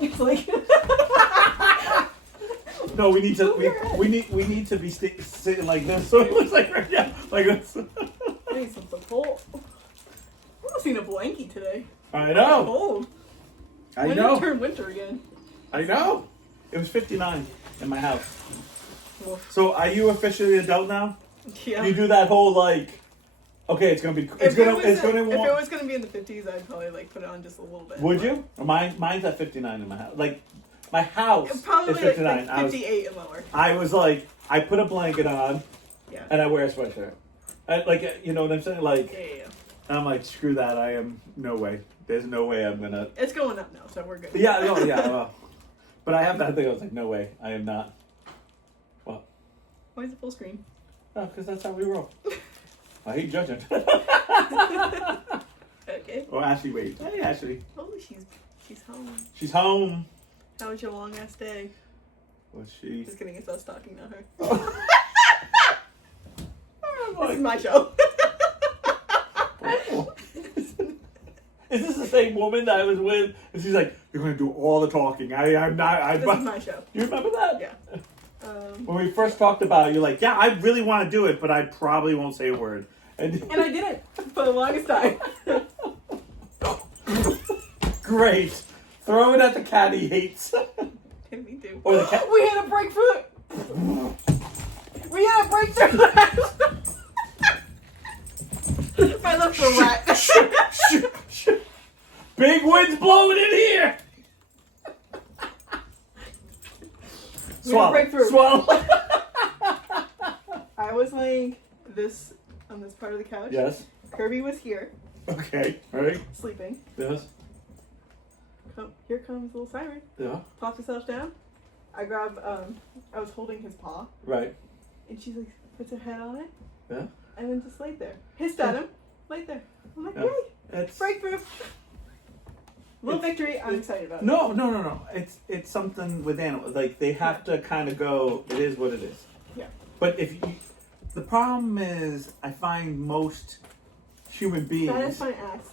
It's like. No, we need to. We need to be sitting like this, so it looks like like this. I need some support. I'm almost need a blankie today. I know. Cold. I When know. did it turn winter again? I know. It was 59 in my house. Well, So, are you officially adult now? yeah. You do that whole like. Okay, it's gonna be. If it was gonna be in the 50s, I'd probably like put it on just a little bit. Would you? Mine's at 59 in my house. Like, my house Probably is 59. like 58 and lower. I was like, I put a blanket on, Yeah. and I wear a sweatshirt. Like, you know what I'm saying? Like, Yeah. I'm like, screw that. I am no way. There's no way I'm gonna. It's going up now, so we're good. Yeah, no, yeah. Well, but I have that thing. I was like, no way. I am not. What? Why is it full screen? Oh, because that's how we roll. I hate judging. Okay. Oh, Ashley, wait. Hey, Ashley. Oh, she's home. She's home. How was your long ass day? Was she? Just kidding, it's us talking, not her. Oh, This is my show. Is this the same woman that I was with? And she's like, "You're gonna do all the talking." I'm not. This is my show. You remember that? Yeah. When we first talked about it, you're like, "Yeah, I really want to do it, but I probably won't say a word." And I did it for the longest time. Great. Throw it at the cat he hates. Me too. Or the cat. We had a breakthrough. We had a breakthrough. I look for rat. Big wind's blowing in here. Swallow. Breakthrough. Swallow. I was laying on this part of the couch. Yes. Kirby was here, Okay. All right. sleeping. Yes. Here comes little Siren. Yeah. Pops herself down. I grab, I was holding his paw, Right. and she like puts her head on it, Yeah. and then just laid there. Hissed at him, laid there. I'm like, Yeah. yay, It's breakthrough. Little victory, I'm excited about it. No. It's something with animals. Like they have to kind of go. It is what it is. Yeah. But the problem is, I find most human beings. That is my ass.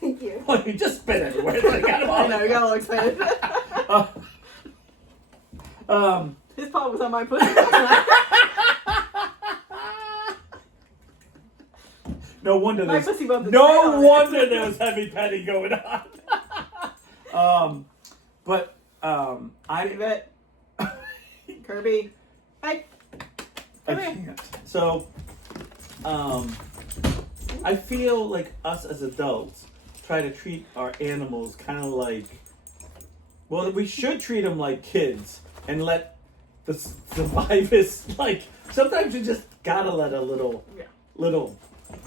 Thank you. Well, you just spit everywhere. It's like, I know, you got a little excited. His paw was on my pussy. No wonder My there's pussy bump is no down. wonder there was heavy petting going on. I Bet. Kirby. Hey. I Come here. can't. So, I feel like us as adults try to treat our animals kind of like, well, we should treat them like kids and let the survivors, like, sometimes you just gotta let a little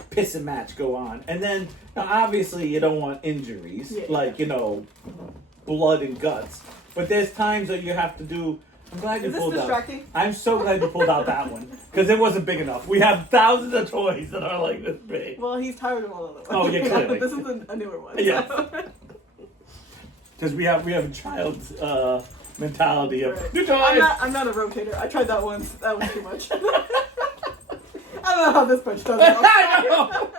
piss and match go on. And then, now obviously you don't want injuries, blood and guts. But there's times that you have to do. I'm glad you Is this pulled distracting? out. I'm so glad you pulled out that one because it wasn't big enough. We have thousands of toys that are like this big. Well, he's tired of all of them. Oh, yeah, clearly. This is a newer one. Yeah. So. Because we have a child's mentality of Right. new toys. I'm not a rotator. I tried that once. That was too much. I don't know how this much does it. I know.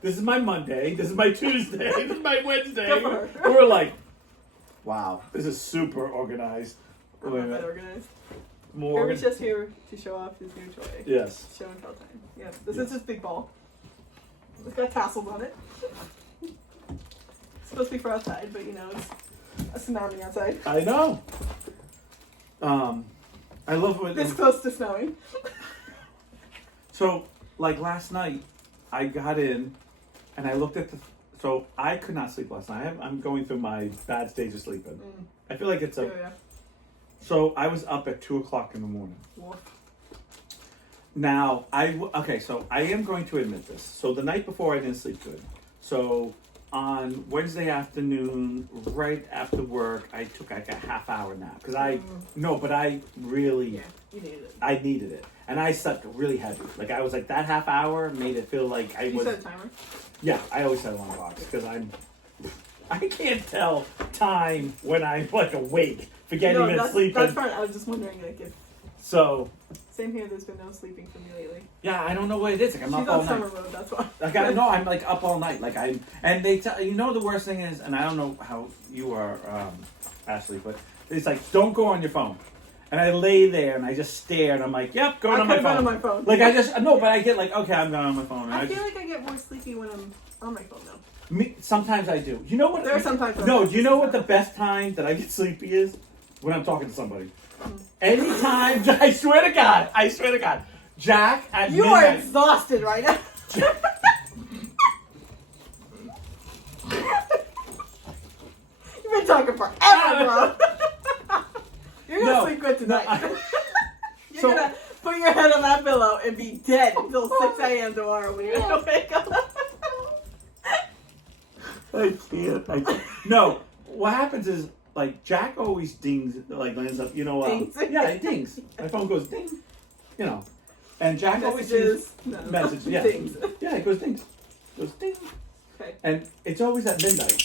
This is my Monday. This is my Tuesday. This is my Wednesday. Good for her. And we're like, wow, this is super organized. I'm not that organized. More Kirby's just here to show off his new toy. Yes. Show and tell time. Yeah, this is his big ball. It's got tassels on it. It's supposed to be for outside, but it's a tsunami outside. I know. I love when This close to snowing. So, like last night, I got in and I looked at so I could not sleep last night. I'm going through my bad stage of sleeping. I feel like it's Yeah. So I was up at 2:00 in the morning. Woof. Now, so I am going to admit this. So the night before I didn't sleep good. So on Wednesday afternoon, right after work, I took like a half-hour nap. Because I really, Yeah, you needed it. I needed it. And I slept really heavy. Like I was like, that half hour made it feel like I You was. set a timer? Yeah, I always set alarm clocks because I can't tell time when I'm like awake, forgetting No, and that's sleeping. fine. I was just wondering, like, if So Same here. There's been no sleeping for me lately. Yeah, I don't know what it is. Like I'm She's up all on night. summer mode. That's why. Like I know I'm like up all night. Like and they tell you know the worst thing is, and I don't know how you are, Ashley, but it's like don't go on your phone. And I lay there and I just stare and I'm like, yep, going on my phone. I could have been on my phone. Like I just no, but I get like okay, I'm going on my phone. And I feel like I get more sleepy when I'm on my phone though. Me, sometimes I do. You know what? There are sometimes. No, do you know what the best time that I get sleepy is? When I'm talking to somebody. Anytime, I swear to God, Jack at you midnight. are exhausted right now. You've been talking forever, bro. You're gonna sleep good tonight. You're gonna put your head on that pillow and be dead until 6 a.m. tomorrow when you're gonna wake up. I can't. No, what happens is, like, Jack always dings, like, lands up, Dings. Yeah, it dings. My phone goes ding, and Jack always Messages. sees messages, yeah. Dings. Yeah, it goes ding. It goes ding. Okay. And it's always at midnight.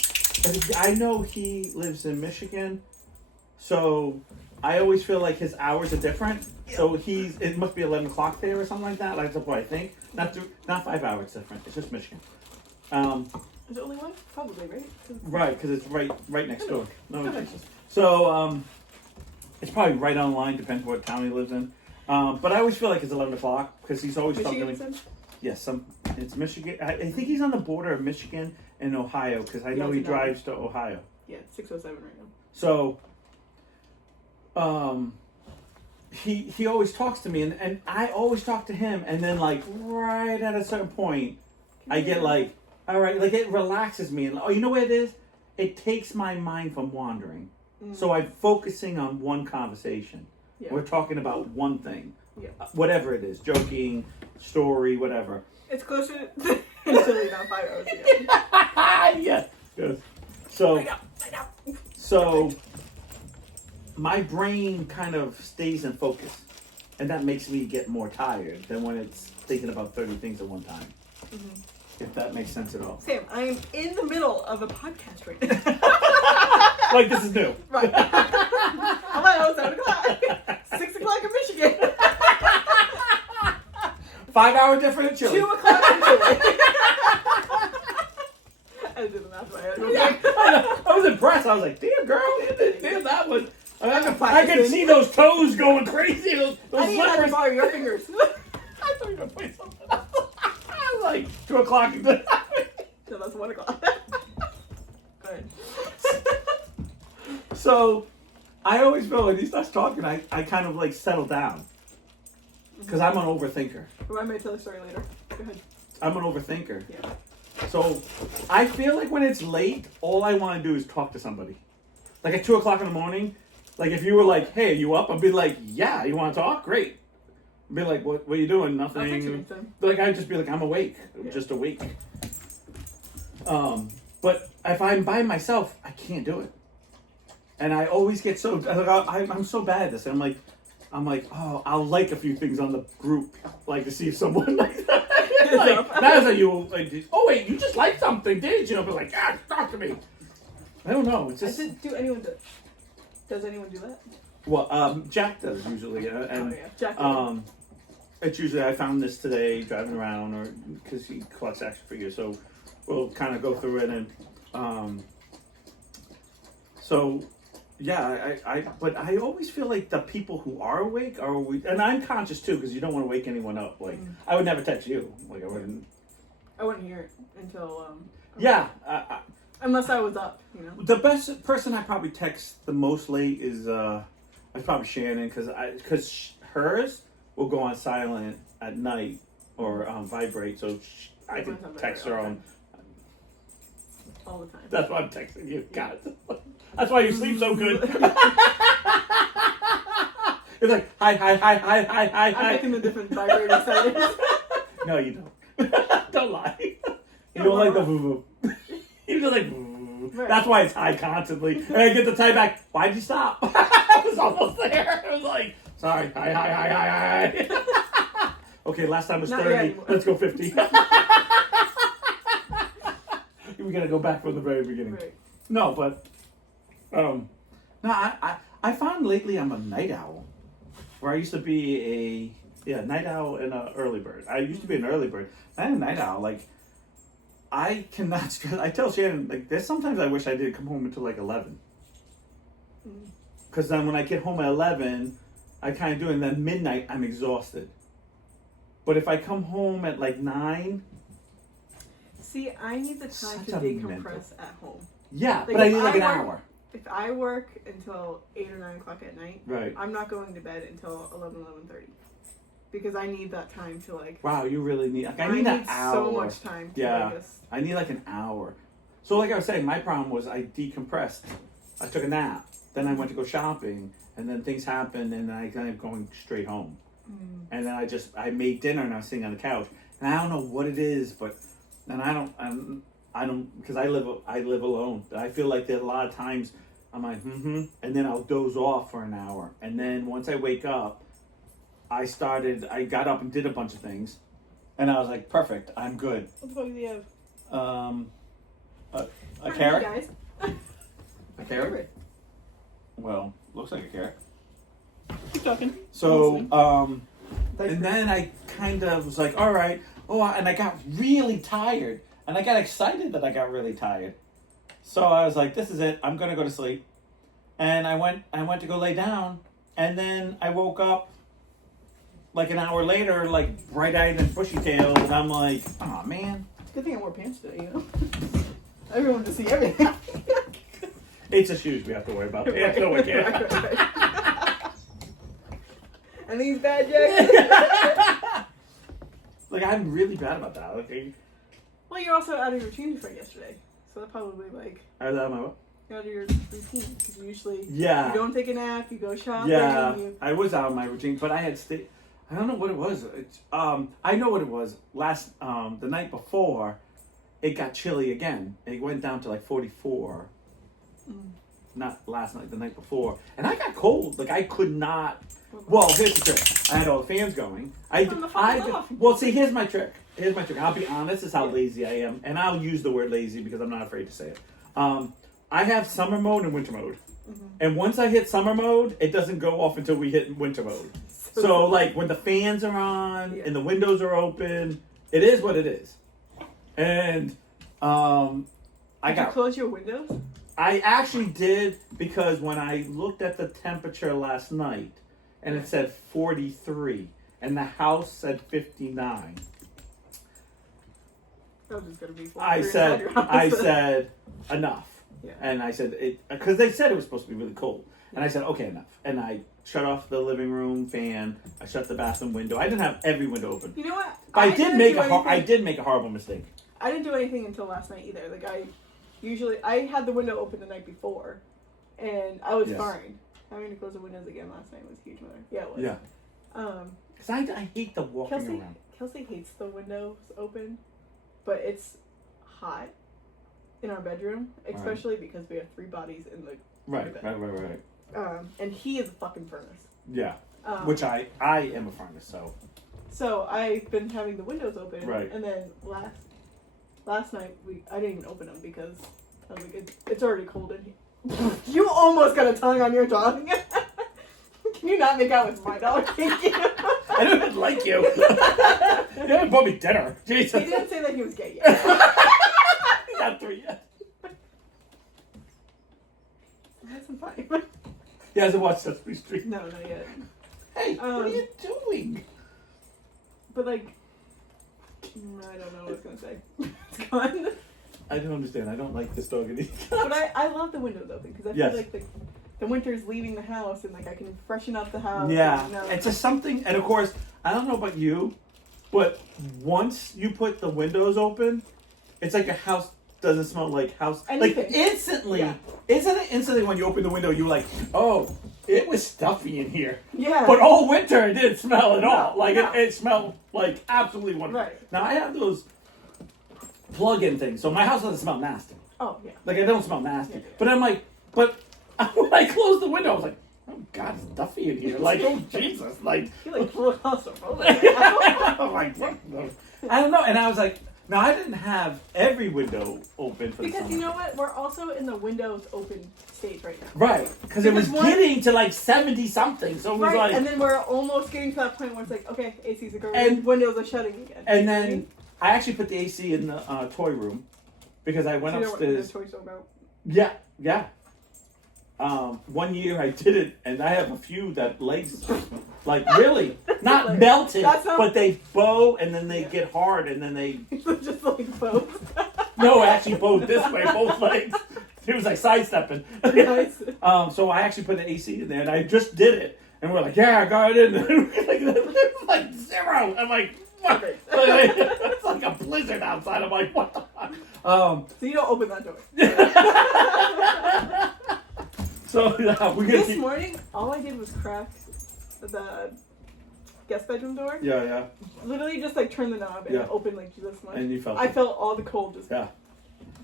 And I know he lives in Michigan, so I always feel like his hours are different. Yeah. So it must be 11 o'clock there or something like that. Like, that's what I think. Not 5 hours different. It's just Michigan. Is it only one? Probably, right? Right, because it's right next door. No, Jesus. So, it's probably right on the line, depends what town he lives in. But I always feel like it's 11 o'clock, because he's always Michigan, talking. Yes, it's Michigan. I think he's on the border of Michigan and Ohio, because I know he drives to Ohio. Yeah, 6:07 right now. So, he always talks to me, and I always talk to him, and then, like, right at a certain point, I get like, all right, like it relaxes me, and you know what it is? It takes my mind from wandering. So I'm focusing on one conversation. Yeah. We're talking about one thing. Yeah. Whatever it is, joking, story, whatever. It's closer to until you're not 5 hours ago. Yeah. Yes. So, I know. So my brain kind of stays in focus, and that makes me get more tired than when it's thinking about 30 things at one time. Mm-hmm. If that makes sense at all. Sam, I am in the middle of a podcast right now. Like this is new. Right. I'm like, 7 o'clock. 6 o'clock in Michigan. 5 hour difference in Chile. 2 o'clock in Chile. I did the math right. Yeah, I was impressed. I was like, damn girl, damn that one. I could see those toes going crazy. Those I didn't have to borrow your fingers. I thought you were going to play something else. I was like 2 o'clock. No, that's 1 o'clock. Go ahead. So, I always feel when he starts talking, I kind of like settle down. Because I'm an overthinker. Well, I may tell the story later. Go ahead. I'm an overthinker. Yeah. So, I feel like when it's late, all I want to do is talk to somebody. Like at 2 o'clock in the morning, like if you were like, hey, are you up? I'd be like, yeah, you want to talk? Great. I'd be like, what are you doing? Nothing. Like, I'd just be like, I'm awake. I'm just awake. But if I'm by myself, I can't do it. And I always get so, I'm so bad at this. I'm like, oh, I'll like a few things on the group, like to see if someone like that. Like, that's how you, like, oh wait, you just like something, did you? But like, talk to me. I don't know. It's just. Does anyone do that? Well, Jack does usually, and yeah. Jack it's usually I found this today driving around, or because he collects action figures, so we'll kind of go through it and so. Yeah, but I always feel like the people who are awake, and I'm conscious too, because you don't want to wake anyone up. Like, I would never text you. Like, I wouldn't hear it until, yeah. Unless I was up, The best person I probably text the most late is, probably Shannon, because hers will go on silent at night, or vibrate, so I can text her on. All the time. That's why I'm texting you. God. That's why you sleep so good. It's like, hi. I'm making the different vibrator settings. No, you don't. Don't lie. You don't like the voo. You just like voo. Right. That's why it's high constantly. And I get the time back, why'd you stop? I was almost there. I was like, sorry, hi. Okay, last time was 30. Let's go 50. We gotta go back from the very beginning. Right. No, but I found lately I'm a night owl, where I used to be Yeah, night owl and a early bird. I used to be an early bird. I'm a night owl. Like, I cannot stress. I tell Shannon, like, there's sometimes I wish I did come home until like 11. Because then when I get home at 11, I kind of do it, and then midnight, I'm exhausted. But if I come home at like 9. See, I need the time Such to a decompress mental. at home. Yeah, Like, but I if need like I an work- hour. If I work until 8 or 9 o'clock at night, Right. I'm not going to bed until 11:30. Because I need that time to like. Wow, you really need. Like, I need need an hour. so much time. To Yeah. like, just, I need like an hour. So like I was saying, my problem was I decompressed. I took a nap. Then I went to go shopping, and then things happened, and I kind of going straight home. And then I made dinner, and I was sitting on the couch, and I don't know what it is, but and I don't because I live alone. I feel like there's a lot of times I'm like and then I'll doze off for an hour, and then once I wake up, I got up and did a bunch of things, and I was like, perfect, I'm good. What the fuck do you have? A carrot. Guys. A carrot. Well, looks like a carrot. Keep talking. So, and then I kind of was like, all right. Oh, and I got really tired. And I got excited that I got really tired. So I was like, this is it. I'm going to go to sleep. And I went to go lay down. And then I woke up like an hour later, like bright-eyed and bushy-tailed. And I'm like, oh, man. It's a good thing I wore pants today, you know? Everyone to see everything. It's the shoes we have to worry about. Pants, no one cares. Right. And these bad jackets. Like, I'm really bad about that. Okay. Well, you're also out of your routine from yesterday. So that probably, like, I was out of my what? you're out of your routine. Because usually Yeah. you don't take a nap, you go shopping. Yeah, You... I was out of my routine, but I had stayed. I don't know what it was. I know what it was. The night before, it got chilly again. It went down to like 44. Not last night, the night before, and I got cold. Like I could not. Well, here's the trick. I had all the fans going. Well, see, here's my trick. I'll be honest. This is how lazy I am, and I'll use the word lazy because I'm not afraid to say it. I have summer mode and winter mode. And once I hit summer mode, it doesn't go off until we hit winter mode. So, like, when the fans are on and the windows are open, it is what it is. And Did you close your windows? I actually did, because when I looked at the temperature last night, and it said 43, and the house said 59. That was just gonna be. I said enough. Yeah. And I said it because they said it was supposed to be really cold, and I said okay, enough. And I shut off the living room fan. I shut the bathroom window. I didn't have every window open. You know what? I did make a horrible mistake. I didn't do anything until last night either. Like I had the window open the night before, and I was fine. Having to close the windows again last night was a huge matter. Yeah, it was. Yeah. Because I hate the walking around. Kelsey hates the windows open, but it's hot in our bedroom, especially because we have 3 bodies in the Right. and he is a fucking furnace. Yeah. Which I am a furnace, so. So I've been having the windows open, right. And then last night I didn't even open them because I was like, it's already cold in here. You almost got a tongue on your tongue. Can you not make out with my dog? Thank you. I don't even like you. You haven't bought me dinner. Jesus. He didn't say that he was gay yet. He's not 3 yet. That's fine. He hasn't watched Sesame Street. No, not yet. Hey, what are you doing? But like, I don't know what I was gonna say. It's gone. I don't understand. I don't like this dog anymore. But I love the windows open because I feel like the winter's leaving the house and like I can freshen up the house. Yeah, and, it's just something. And of course, I don't know about you, but once you put the windows open, it's like a house doesn't smell like house. Anything. Like instantly, isn't it instantly when you open the window, you're like, oh, it was stuffy in here. Yeah. But all winter it didn't smell at all. Like it smelled like absolutely wonderful. Right. Now I have those plug-in things, so my house doesn't smell nasty. Oh yeah. Like I don't smell nasty. But I'm like, but when I closed the window, I was like, oh God, it's stuffy in here. Like, oh Jesus, like. You're like full claustrophobic. I'm like, what? I don't know. And I was like, Now, I didn't have every window open for the Because summer. you know what? We're also in the windows open stage right now. Right, because it was getting to like 70 something, so it was Right, like. and then we're almost getting to that point where it's like, okay, AC's are going, And- windows are shutting again. And then I actually put the AC in the toy room because I went So you know what the upstairs. toys are about. Yeah. 1 year I did it, and I have a few that legs, like really, not Like, melted, that's not- but they bow and then they get hard and then they. Just like both. No, actually both this way, both legs. It was like sidestepping. Nice. So I actually put the AC in there, and I just did it, and we're like, yeah, I got it in. like 0. I'm like, what? It's like a blizzard outside. I'm like, what the fuck? So you don't open that door. So yeah, we're gonna This keep. morning, all I did was crack the guest bedroom door. Yeah. Literally just like turn the knob and Yeah. it opened like this much. And you felt I it. felt all the cold just Yeah.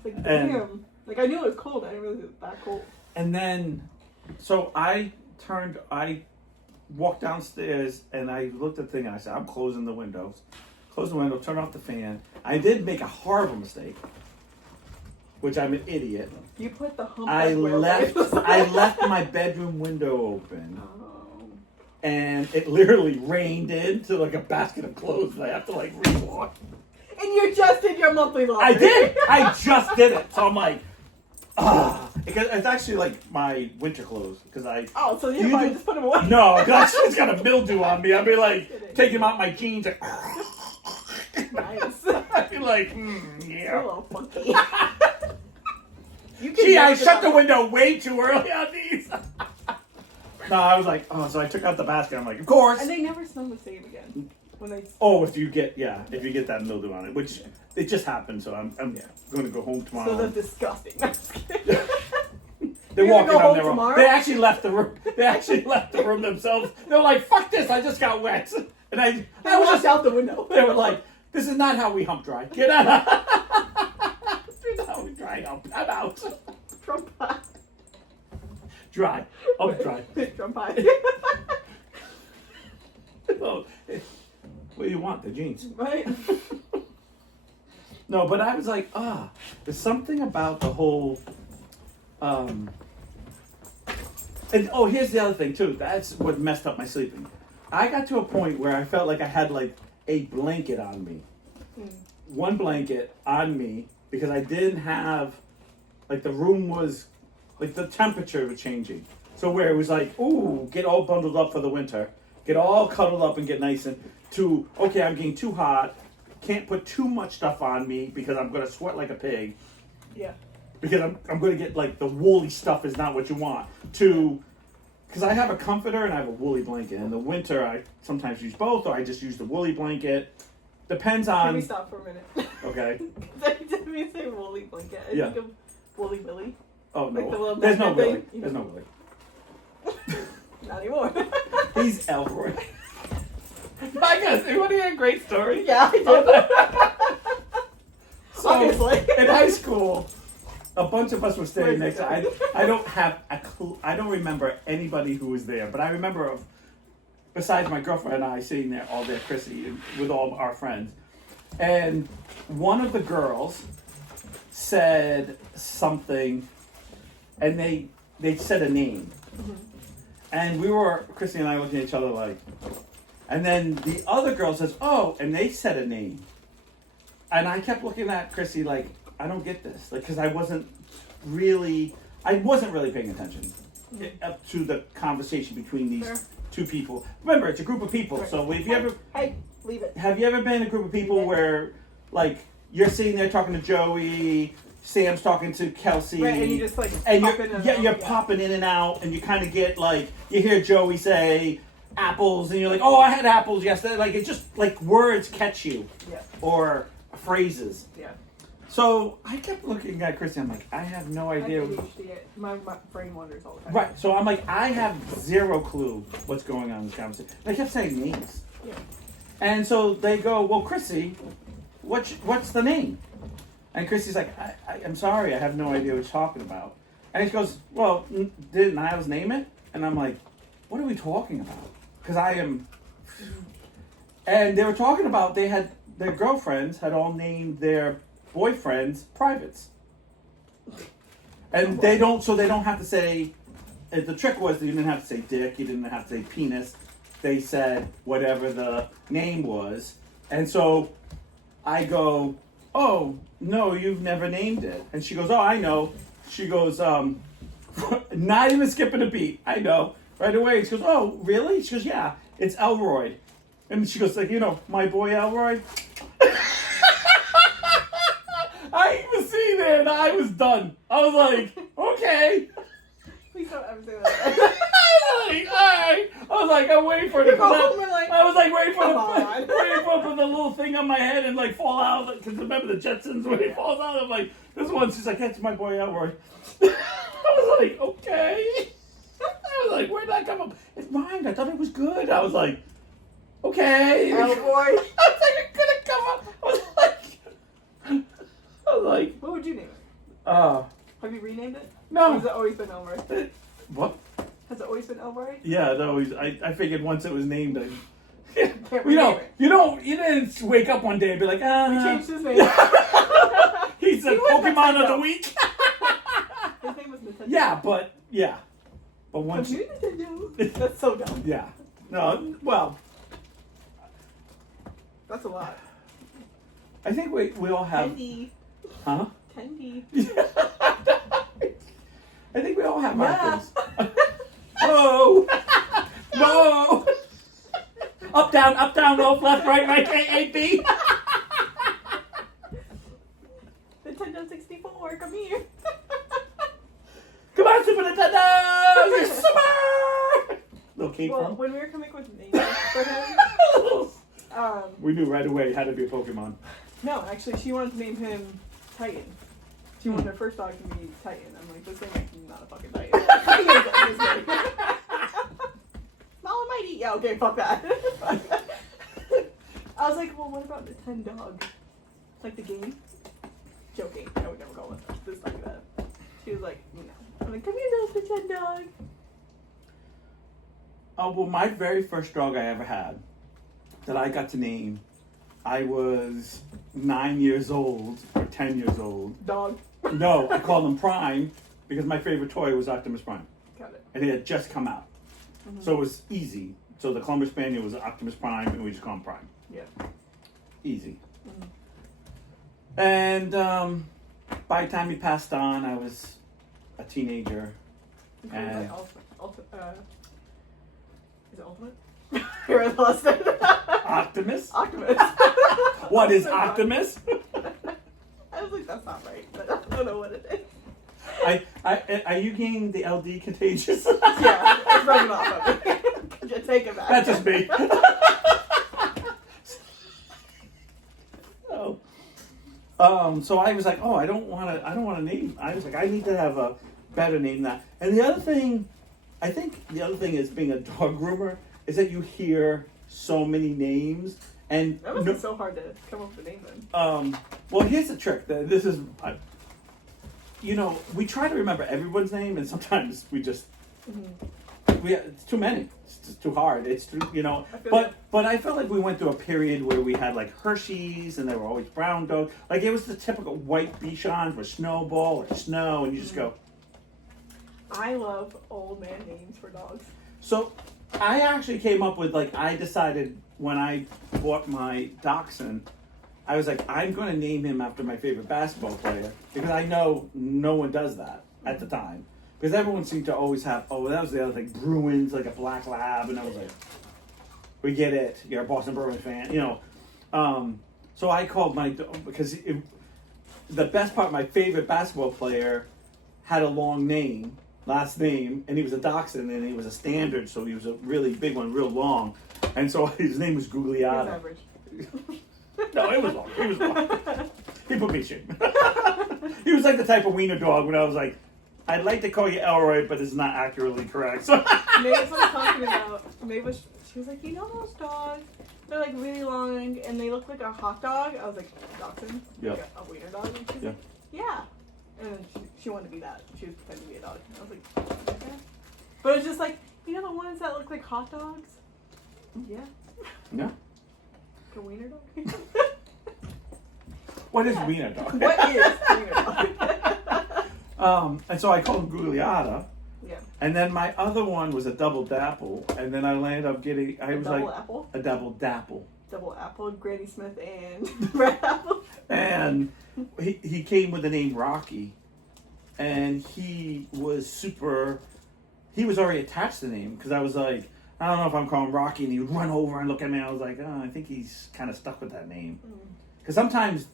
like And- damn. Like I knew it was cold. I didn't realize it was that cold. And then, so I walked downstairs and I looked at the thing and I said, I'm closing the windows. Close the window, turn off the fan. I did make a horrible mistake, which I'm an idiot. You put the hump. I back where I left my bedroom window open Oh. and it literally rained into like a basket of clothes that I have to like rewash. And you just did your monthly laundry. I did! I just did it. So I'm like, because it's actually like my winter clothes because I. Oh, so You you probably do- just put them away. No, because it's got a mildew on me. I'd be like, taking out my jeans. Like, Nice. I'd be like, It's a yeah. little funky. You can Gee, I use it shut the on- window way too early on these. No, I was like, oh, so I took out the basket. I'm like, of course. And they never smell the same again. When they. Oh, if you get that mildew on it, which it just happened. So I'm going to go home tomorrow. So they're disgusting. I'm just kidding. They're You're gonna walking go on home their own. tomorrow? They actually left the room. They actually left the room themselves. They're like, "Fuck this! I just got wet." And I They was walked just out the window. They were like, "This is not how we hump dry. Get out! This is how we dry hump. I'm out. Trump pie. Dry. Hump dry." Trump pie. Oh, what do you want? The jeans. Right? No, but I was like, there's something about the whole. And here's the other thing too. That's what messed up my sleeping. I got to a point where I felt like I had like a blanket on me, one blanket on me because I didn't have, like the room was, like the temperature was changing. So where it was like, ooh, get all bundled up for the winter, get all cuddled up and get nice and to okay, I'm getting too hot, can't put too much stuff on me because I'm gonna sweat like a pig. Yeah. Because I'm going to get, like, the woolly stuff is not what you want. Because I have a comforter and I have a woolly blanket. In the winter, I sometimes use both, or I just use the woolly blanket. Depends Can on... we stop for a minute? Okay. Did we say woolly blanket? I Yeah. think of Woolly Willy. Oh, Like the no. little There's no magnet Willy. thing? There's no Willy. Not anymore. He's Elroy. I guess. You want to hear a great story? Yeah, I did. So, Obviously. in high school... A bunch of us were staying Where's next to. I don't have a clue. I don't remember anybody who was there, but I remember, besides my girlfriend and I, sitting there all day, Chrissy, with all our friends, and one of the girls said something, and they said a name, and Chrissy and I looking at each other like, and then the other girl says, "Oh," and they said a name, and I kept looking at Chrissy like. I don't get this, like, because I wasn't really paying attention up to the conversation between these two people. Remember, it's a group of people, so if you ever leave it. have you ever been in a group of people where, like, you're sitting there talking to Joey, Sam's talking to Kelsey, Right, and you just like and pop in and out. you're popping in and out, and you kind of get like you hear Joey say apples, and you're like, "Oh, I had apples yesterday." Like it's just like words catch you, or phrases. Yeah. So I kept looking at Christy. I'm like, I have no idea. My brain wanders all the time. Right. So I'm like, I have zero clue what's going on in this conversation. They kept saying names. Yeah. And so they go, well, Chrissy, what's the name? And Chrissy's like, I'm sorry, I have no idea what you're talking about. And he goes, well, did Niles name it? And I'm like, what are we talking about? Because I am... And they were talking about, they had their girlfriends had all named their boyfriends privates. And they don't have to say, the trick was you didn't have to say dick, you didn't have to say penis. They said whatever the name was. And so I go, oh, no, you've never named it. And she goes, oh, I know. She goes, not even skipping a beat. I know. Right away. She goes, oh, really? She goes, yeah, it's Elroy. And she goes, like, you know, my boy Elroy. I was sitting there and I was done. I was like, okay. Please don't ever say that. I was like, I'm waiting for it to come out. Like, I was like waiting for the little thing on my head and like fall out. Because remember the Jetsons when he falls out? I'm like, this one. She's like, that's my boy Elroy. I was like, okay. I was like, where'd that come up? It's mine. I thought it was good. I was like, okay. Elroy. I was like, it could have come up. I was like, what would you name it? Have you renamed it? No. Or has it always been Elroy? What? Has it always been Elroy? Yeah, it always. I figured once it was named, Can't you didn't wake up one day and be like, we changed his name. He's the Pokemon of the week. His name was Nintendo. Yeah, but once. Nintendo. That's so dumb. Yeah. No. Well. That's a lot. I think we all have. Tendy. Huh? Tendy. I think we all have our things. No. No. Up, down, left, right, A, A, B. Nintendo 64, come here. Come on, Super Nintendo! You're super! Little cape Well, from. when we were coming up with names for him, we knew right away how to be a Pokemon. no, actually, she wanted to name him Titan. She wanted her first dog to be Titan. I'm like, this thing is not a fucking Titan. Small and mighty. Yeah, okay, fuck that. I was like, well, what about the 10 dog? Like the game? Joking. I would never call it this like that. She was like, you know. I'm like, come here, little pretend dog. Oh, well, my very first dog I ever had that I got to name, I was 9 years old or 10 years old. Dog. No, I called him Prime because my favorite toy was Optimus Prime. Got it. And it had just come out. Mm-hmm. So it was easy. So the Columbus Spaniel was Optimus Prime and we just called him Prime. Yeah. Easy. Mm-hmm. And by the time he passed on, I was a teenager. And is it Ultimate? Here, I lost it. Optimus? Optimus. What is Optimus? I was like, that's not right, but I don't know what it is. Are you getting the LD contagious? Yeah, it's rubbing off of me. Could you take it back? That's just me. So I was like, oh, I don't want to name. I was like, I need to have a better name than that. And I think the other thing is being a dog groomer is that you hear so many names. And that must be so hard to come up with a name then. Well, here's the trick. This is, we try to remember everyone's name, and sometimes we just, it's too many. It's just too hard. It's too, But I felt like we went through a period where we had like Hershey's, and they were always brown dogs. Like it was the typical white Bichons with Snowball or Snow, and you just go. I love old man names for dogs. So I actually came up with I decided when I bought my Dachshund, I was like, I'm going to name him after my favorite basketball player because I know no one does that at the time. Because everyone seemed to always have, that was the other thing, Bruins, like a black lab, and I was like, we get it. You're a Boston Bruins fan, So I called because the best part, my favorite basketball player had a long last name, and he was a Dachshund, and he was a standard, so he was a really big one, real long. And so his name was Guglielmo. He was average. No, it was long. He was long. He put me in shame. He was like the type of wiener dog when I was like, I'd like to call you Elroy, but it's not accurately correct. So Maeve was talking about, she was like, you know those dogs? They're like really long, and they look like a hot dog. I was like, Dachshund? Yeah. Like a wiener dog? And she was like, yeah. And then she wanted to be that. She was pretending to be a dog. I was like, okay. But it's just like, the ones that look like hot dogs? Yeah. Yeah. Like a wiener dog? What is wiener dog? What is wiener dog? And so I called him Gugliata. Yeah. And then my other one was a double dapple, and then I landed up getting Double apple? a double dapple. Double apple, Granny Smith, and Red Apple. And he came with the name Rocky, and he was already attached to the name, because I was like, I don't know if I'm calling him Rocky, and he would run over and look at me, and I was like, oh, I think he's kind of stuck with that name. Because sometimes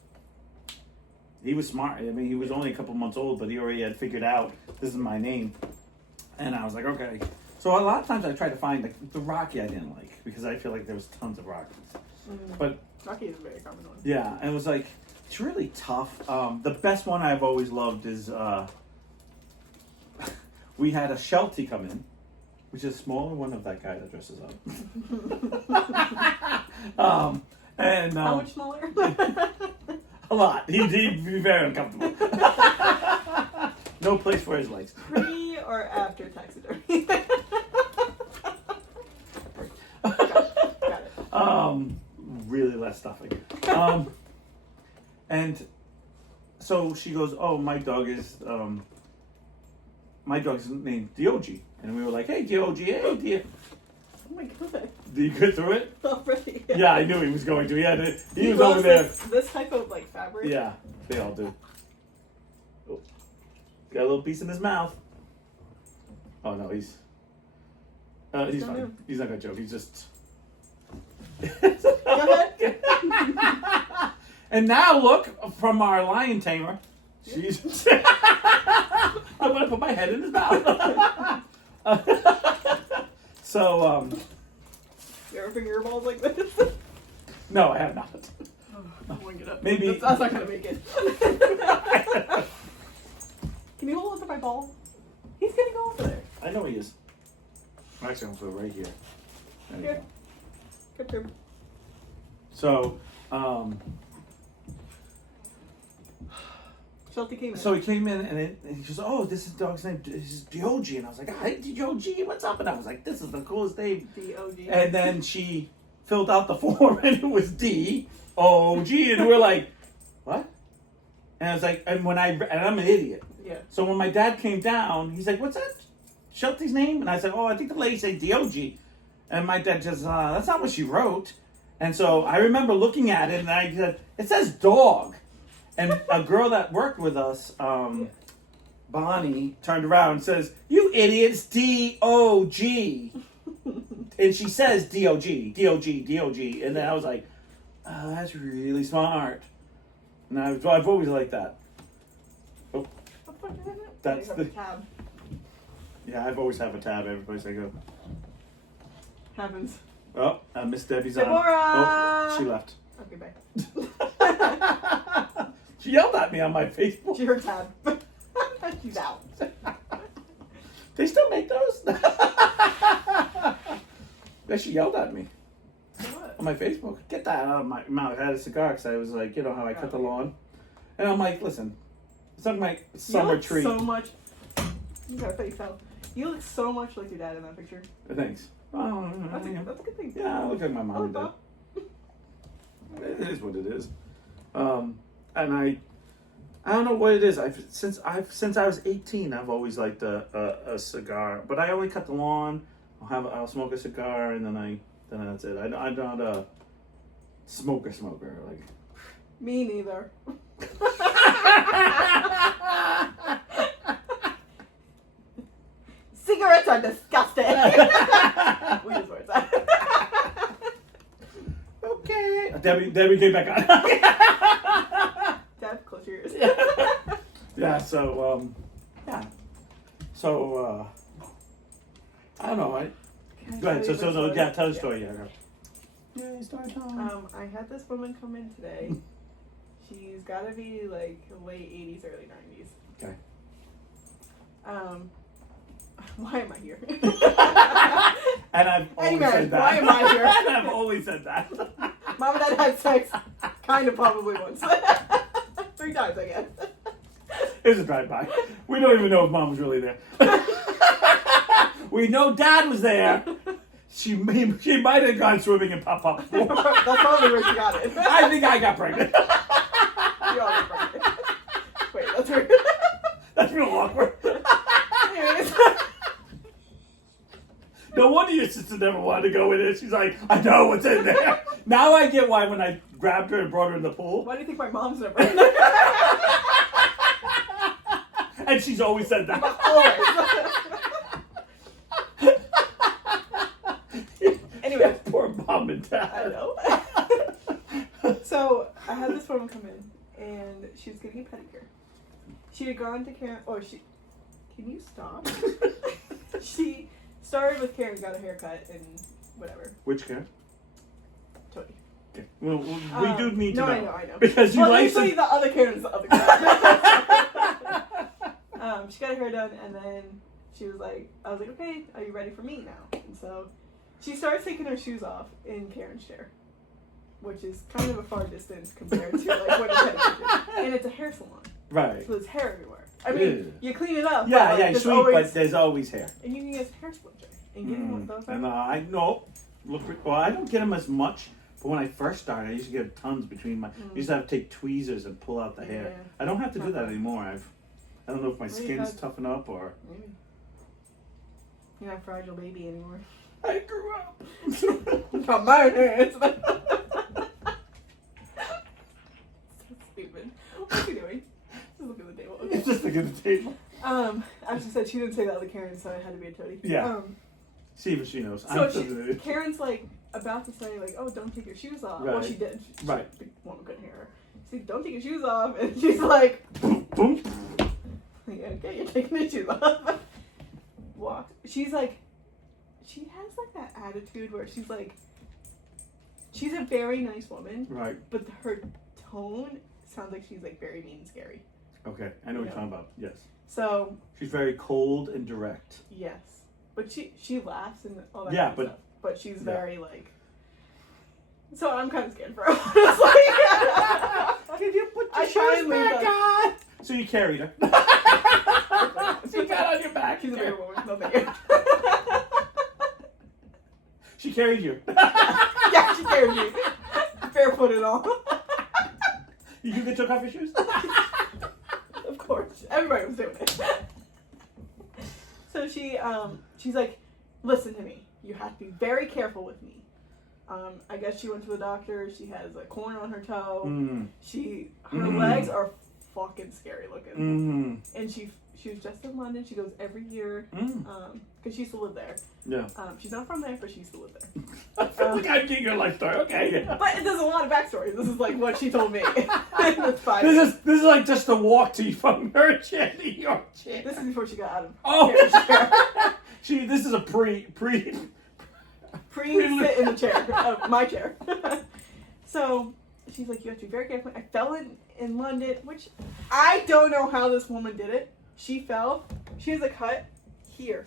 he was smart. I mean, he was only a couple months old, but he already had figured out this is my name. And I was like, okay. So a lot of times I tried to find the Rocky I didn't like, because I feel like there was tons of Rockies. But Rocky is a very common one. yeah, and it was like, it's really tough. The best one I've always loved is we had a Sheltie come in, which is a smaller one of that guy that dresses up. How much smaller? A lot. He'd be very uncomfortable. No place for his legs. Pre or after taxidermy? Got it. Really less stuffing. And so she goes, oh, my dog's named Diogi. And we were like, hey, Diogi, hey, Diogi. Oh my god. Did you get through it? Already? Yeah, I knew he was going to. He was over there. This type of like fabric? Yeah, they all do. Oh. Got a little piece in his mouth. Oh no, he's fine. He's not gonna choke. He's just. Go ahead. And now look, from our lion tamer, she's. I'm gonna put my head in his mouth. So You ever finger your balls like this? no, I have not. Oh, wing it up. Maybe That's not gonna make it. Can you hold on to my ball? He's gonna go over there. I know he is. Actually, I'm gonna put it right here. There you Good. go. Good. So, Sheltie came in. so he came in and he goes, "Oh, this is the dog's name. This is Diogi." And I was like, "Hi, Diogi, what's up?" And I was like, "This is the coolest name." D-O-G. And then she filled out the form and it was D-O-G, and we're like, "What?" And I was like, and I'm an idiot. Yeah. So when my dad came down, he's like, "What's that? Sheltie's name?" And I said, "Oh, I think the lady said Diogi." And my dad just, "That's not what she wrote." And so I remember looking at it and I said, "It says dog." And a girl that worked with us, Bonnie, turned around and says, "You idiots, D-O-G." And she says D-O-G, D-O-G, D-O-G. And then I was like, oh, that's really smart. And I've always liked that. Oh, that's the tab. Yeah, I've always have a tab every place I go. Happens. Oh, Miss Debbie's on. Deborah! Oh, she left. Okay, bye. She yelled at me on my Facebook. She heard tab. She's out. They still make those? Yeah, she yelled at me What? on my Facebook. Get that out of my mouth. I had a cigar because I was like, you know how I cut the lawn? And I'm like, listen, it's not my summer treat. So much. You got a face out. You look so much like your dad in that picture. Thanks. Oh, That's a good thing. yeah, I look like my mom and dad. It is what it is. And I don't know what it is. Since I was 18, I've always liked a cigar. But I only cut the lawn. I'll smoke a cigar, and then that's it. I'm not a smoker. Like Me neither. Cigarettes are disgusting. We just words that. Okay. Debbie came back on. Dad, close your ears. Yeah. So yeah. So I don't know. Go ahead. So yeah, tell the story. Yeah. Yay, story time. I had this woman come in today. She's got to be like late 80s, early 90s. Okay. Why am I here? And I've always said that. Why am I here? And I've always said that. Mom and Dad had sex, kind of probably once. 3 times, I guess. Here's a drive-by. We don't even know if Mom was really there. We know Dad was there. She might have gone swimming and pop up. That's probably where she got it. I think I got pregnant. Yeah, all get pregnant. Wait, that's weird. That's real awkward. Anyways. No wonder your sister never wanted to go in it. She's like, I know what's in there. Now I get why when I grabbed her and brought her in the pool. Why do you think my mom's never? And she's always said that. Always. Anyway, Poor mom and dad. I know. So I had this woman come in, and she was getting a pedicure. She had gone to Karen. Oh, she. Can you stop? She started with Karen, got a haircut, and whatever. Which Karen? Tony. Okay. Well, we do need to know. I know. Because you like usually the other Karen is the other Karen. She got her hair done, and then she was like, I was like, okay, are you ready for me now? And so she started taking her shoes off in Karen's chair, which is kind of a far distance compared to like what a pedicure is. And it's a hair salon. Right. So there's hair everywhere. I mean, you clean it up. Yeah, but, like, sweet, but there's always hair. And you can get a hair splinter. And get them those. And I know. Well, I don't get them as much. But when I first started, I used to get tons between my. I used to have to take tweezers and pull out the hair. Yeah. I don't have to do that anymore. I don't know if my skin's toughen up or. Maybe. You're not a fragile baby anymore. I grew up. Not my hands. So stupid. What's she doing? Just look at the table. Okay. Just look at the table. As she said, she didn't say the other Karen, so it had to be a toady. Yeah. See if she knows. So Karen's like about to say like, "Oh, don't take your shoes off." Right. Well, she did. Right. The woman couldn't hear her. She said, "Don't take your shoes off," and she's like, boom, boom. Yeah, "Okay, you're taking your shoes off." Walk. She's like, she has like that attitude where she's like, she's a very nice woman, Right. but her tone sounds like she's like very mean and scary. Okay, I know what you're talking about. Yes. So she's very cold and direct. yes, but she laughs and all that. Yeah, kind of stuff. But she's very like. So I'm kind of scared for her. Honestly. Can you put your I try shoes and leave back on? So you carried her. She got on your back. She's a bigger woman. No, thank you. She carried you. Yeah, she carried me. Barefoot and all. You get took off your shoes? Of course. Everybody was doing it. So she's like, listen to me. You have to be very careful with me. I guess she went to the doctor. She has a corn on her toe. Her legs are fucking scary looking. And she was just in London. She goes every year because she used to live there. Yeah. She's not from there, but she used to live there. I feel like I'm getting your life story. Okay. But there's a lot of backstory. This is like what she told me. That's fine. This is like just a walk to from her chair to your chair. This is before she got out of Karen's chair. This is a pre sit in the chair, my chair. So she's like, you have to be very careful. I fell in London, which I don't know how this woman did it. She fell. She has a cut here,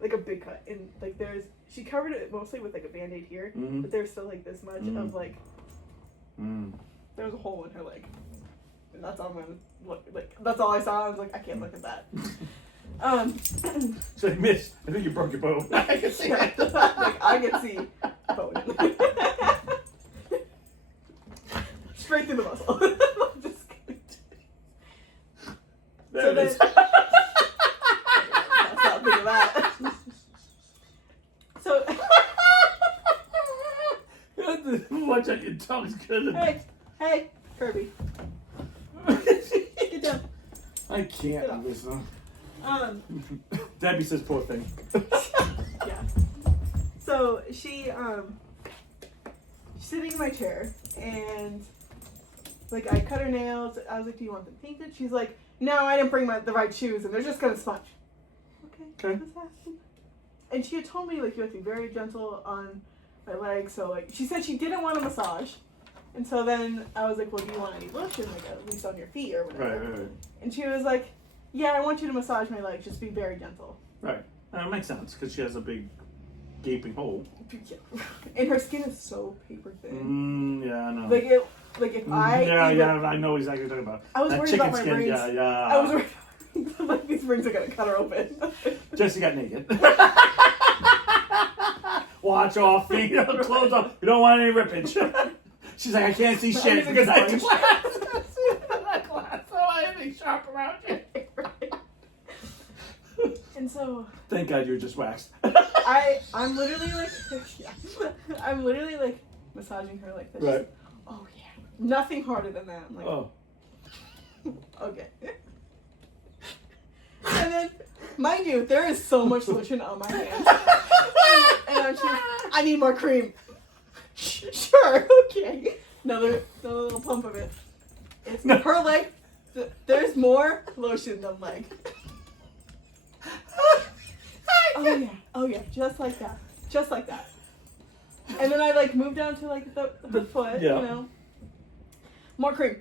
like a big cut, and like she covered it mostly with like a Band-Aid here, but there's still like this much of like there was a hole in her leg, and that's all I'm gonna look like. That's all I saw. I was like, I can't look at that. So I missed. I think you broke your bone. I can see it. Like I can see bone. Straight through the muscle. Just kidding. There it is. That's not big of that. So watch out, your tongue's good. Hey, Kirby. Get down. I can't do this though. Debbie says poor thing. Yeah. So she's sitting in my chair and like I cut her nails. I was like, do you want them painted? She's like, no, I didn't bring the right shoes and they're just gonna smudge. Okay. And she had told me like you have to be very gentle on my legs. So like she said she didn't want a massage. And so then I was like, well, do you want any lotion, like at least on your feet or whatever? Right. And she was like, yeah, I want you to massage my legs. Just be very gentle. Right. That makes sense because she has a big gaping hole. Yeah. And her skin is so paper thin. Yeah, I know. Like if I I know exactly what you're talking about. I was that worried chicken about my skin. rings. Yeah. I was worried like these rings are gonna cut her open. Jesse got naked. Watch off, feet, clothes off. We don't want any rippage. She's like, I can't see shit because I have glasses. sharp around you. And so thank God you're just waxed. I'm literally like, yeah, I'm literally like massaging her like this. Right. Oh yeah, nothing harder than that. I'm like, Oh. Okay. And then, mind you, there is so much lotion on my hands. And I'm just, I need more cream. Sure, okay. Another little pump of it. It's her leg. There's more lotion than leg. Oh yeah, just like that. Just like that. And then I like moved down to like the foot, yeah. you know. More cream.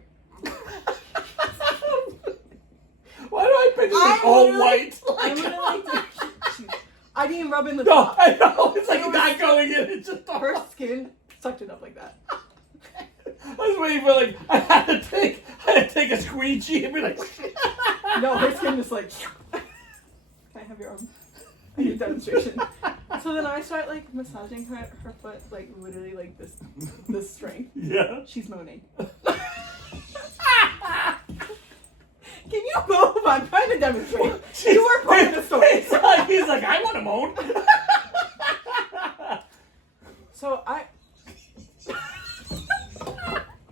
Why do I picture this all white? I didn't rub in the No, top. I know. It's like not going in. It's just her skin sucked it up like that. I was waiting for like I had to take a squeegee and be like. No, her skin just like. Can I have your arm? I need a demonstration. So then I start like massaging her foot like literally like this strength. Yeah. She's moaning. Can you move? I'm trying to demonstrate. You were part of the story. He's like, I want to moan. So I can't.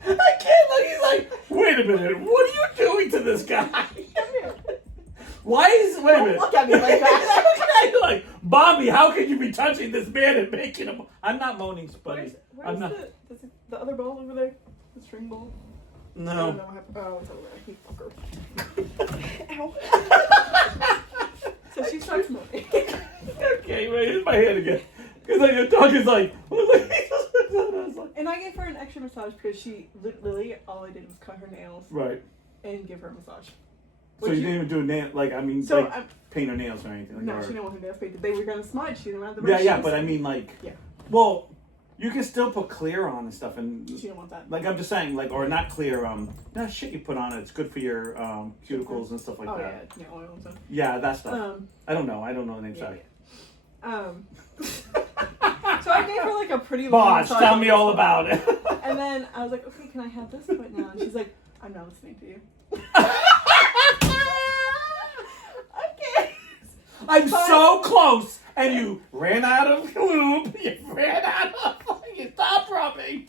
Like, he's like, wait a minute. What are you doing to this guy? Come here. Why is wait a minute? Look at me like that. Like, Bobby, how can you be touching this man and making him? I'm not moaning, buddy. I'm not. The other ball over there? The string ball? No. I don't know. Oh, it's over there. You fucker. Ow. So she starts moaning. Okay, wait, here's my hand again. Because like your dog is like, and I gave her an extra massage because she literally all I did was cut her nails. Right. And give her a massage. So you didn't even do a nail, like, I mean, so like, paint her nails or anything? Like, no, or... she didn't want her nails painted. They were going to smudge. She didn't want the Yeah, but I mean, like, yeah. Well, you can still put clear on and stuff, and she didn't want that. like I'm just saying, like, or not clear. That shit you put on it. It's good for your cuticles and stuff like that. Yeah, oil and stuff. Yeah, that stuff. I don't know. I don't know the name. Sorry. Yeah. So I gave her like a pretty long massage. Tell me all about it. And then I was like, okay, can I have this foot now? And she's like, I'm not listening to you. Okay. I'm so close, and you ran out of lube. You ran out of. You stopped rubbing.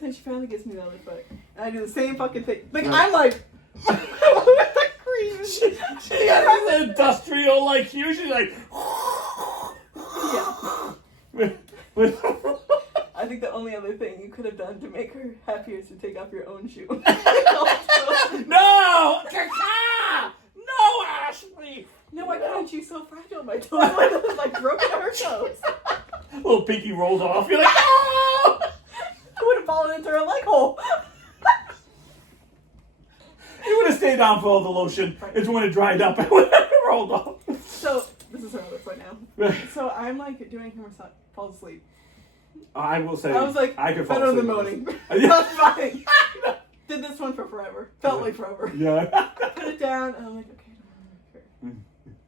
So she finally gives me the other foot, and I do the same fucking thing. Like I'm like, with the cream. She got this industrial like you. She's like, yeah. I think the only other thing you could have done to make her happier is to take off your own shoe. No, no, Ashley. No, I can't. She's so fragile. My toes are like broken on her toes. Little pinky rolled off. You're like, oh! I would have fallen into her leg hole. You would have stayed down for all the lotion. It's when it dried up and when it rolled off. So this is her other foot now. So I'm like doing her massage, falls asleep. I will say, I was like, I could fall better asleep than moaning. Yeah. That's fine. Did this one for forever. Felt like forever. Yeah. Put it down, and I'm like, okay,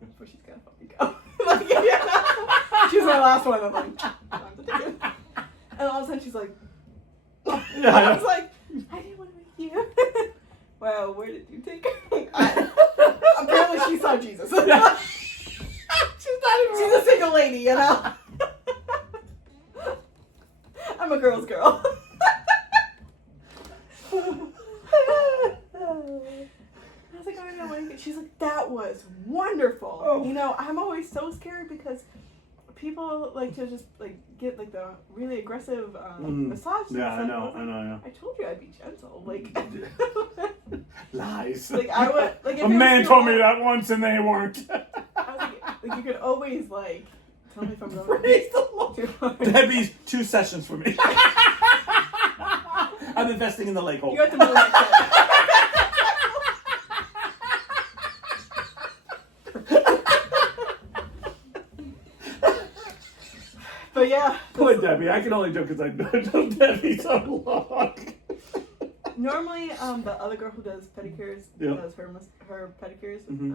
before she's gonna fucking go. Like, yeah. She was my last one. I'm like, time to take it. And all of a sudden she's like, Yeah. I was like, I didn't want to wake you. Well, where did you take her? Apparently she saw Jesus. She's not even. She's a single lady, you know. I'm a girl's girl. I was like, oh, no, she's like, that was wonderful. Oh. You know, I'm always so scared because people like to just like get like the really aggressive massage. Yeah, I know. I told you I'd be gentle. Like lies. Like I would like. If a man told me that once and they weren't. I was like you could always like tell me if I'm going Praise the Lord. too hard. Debbie's 2 sessions for me. I'm investing in the leg hole. You have to move like that. But yeah. Poor Debbie. I can only joke because I know Debbie so long. Normally, the other girl who does pedicures does her pedicures. Mm-hmm.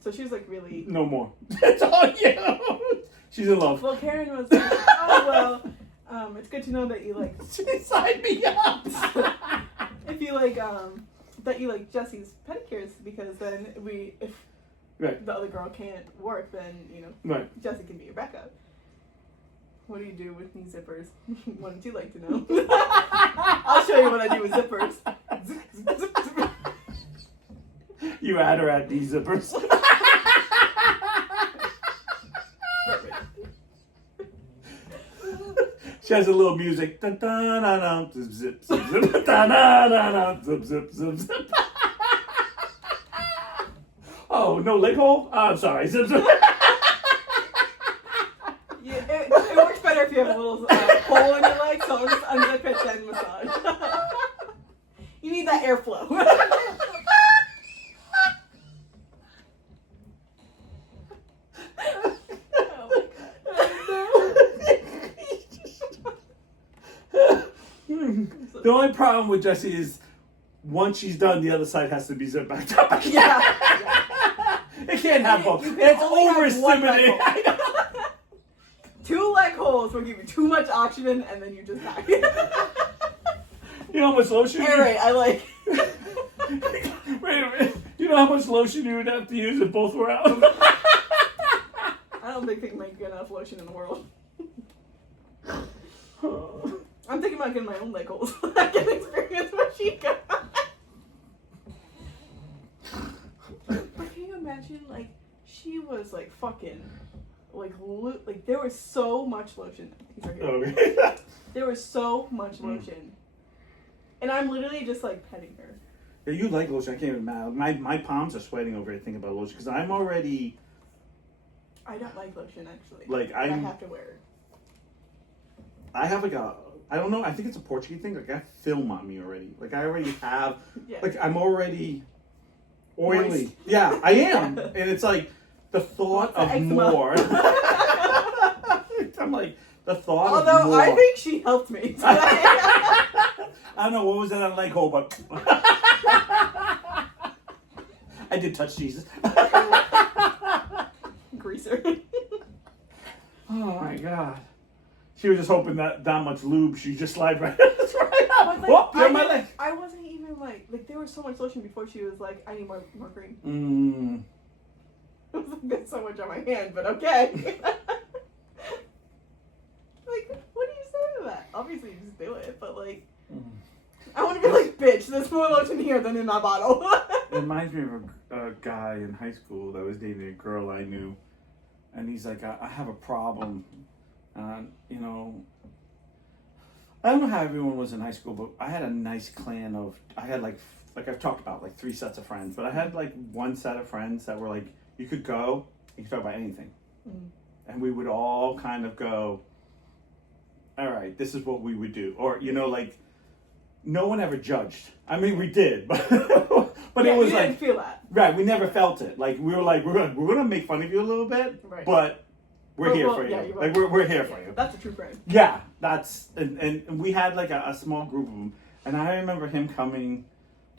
So she was like really. No more. It's all you. She's in love. Well, Karen was like, oh well, it's good to know that you like. She signed me up. If you like that you like Jesse's pedicures because then if Right. the other girl can't work, then Right. Jesse can be your backup. What do you do with knee zippers? Wouldn't you like to know? I'll show you what I do with zippers. You had her at these zippers. She has a little music. Dun, dun, dun, dun, zip, zip, zip, zip, dun, dun, dun, dun, zip, zip, zip, zip. Oh, no leg hole? Oh, I'm sorry. Zip, zip. Yeah, it works better if you have a little hole in your leg, so just unzip it and massage. You need that airflow. The only problem with Jessie is once she's done, the other side has to be zipped back up. Yeah. It can't have both. You can It's only have one leg overstimulating. hole. 2 leg holes will give you too much oxygen, and then you just die. You know how much lotion? Alright, I like. Wait a minute. You know how much lotion you would have to use if both were out? I don't think they can make enough lotion in the world. I'm thinking about getting my own leg holes. I can experience what she got. But can you imagine, like, she was like fucking, like there was so much lotion. Okay. There was so much lotion, and I'm literally just like petting her. Yeah, you like lotion. I can't even imagine. My palms are sweating over it thinking about lotion because I'm already. I don't like lotion actually. Like I have to wear it. I have like I don't know. I think it's a Portuguese thing. Like I have film on me already. Like I already have. Yeah. Like I'm already oily. Moist. Yeah, I am, and it's like the thought of more. I'm like the thought of more. Although I think she helped me today. I don't know what was that on leg hole, but I did touch Jesus. Greaser. Oh my god. She was just hoping that much lube, she just slide right out. Like, Oh, you're my leg. I wasn't even like there was so much lotion before she was like, I need more cream. Mm. I was like, there's so much on my hand, but okay. Like, what do you say to that? Obviously, you just do it, but like, I want to be like, bitch, there's more lotion here than in my bottle. It reminds me of a guy in high school that was dating a girl I knew, and he's like, I have a problem. You know, I don't know how everyone was in high school, but I had a nice clan of, I had like I've talked about, like 3 sets of friends, but I had like 1 set of friends that were like, you could go, you could talk about anything. Mm. And we would all kind of go, all right, this is what we would do. Or, you know, like, no one ever judged. I mean, we did, but yeah, it was you like, didn't feel that. Right, we never felt it. Like, we were like, we're gonna make fun of you a little bit, right. But we're here for you. Yeah, like we're here for you. That's a true friend. Yeah, that's and we had like a small group of them, and I remember him coming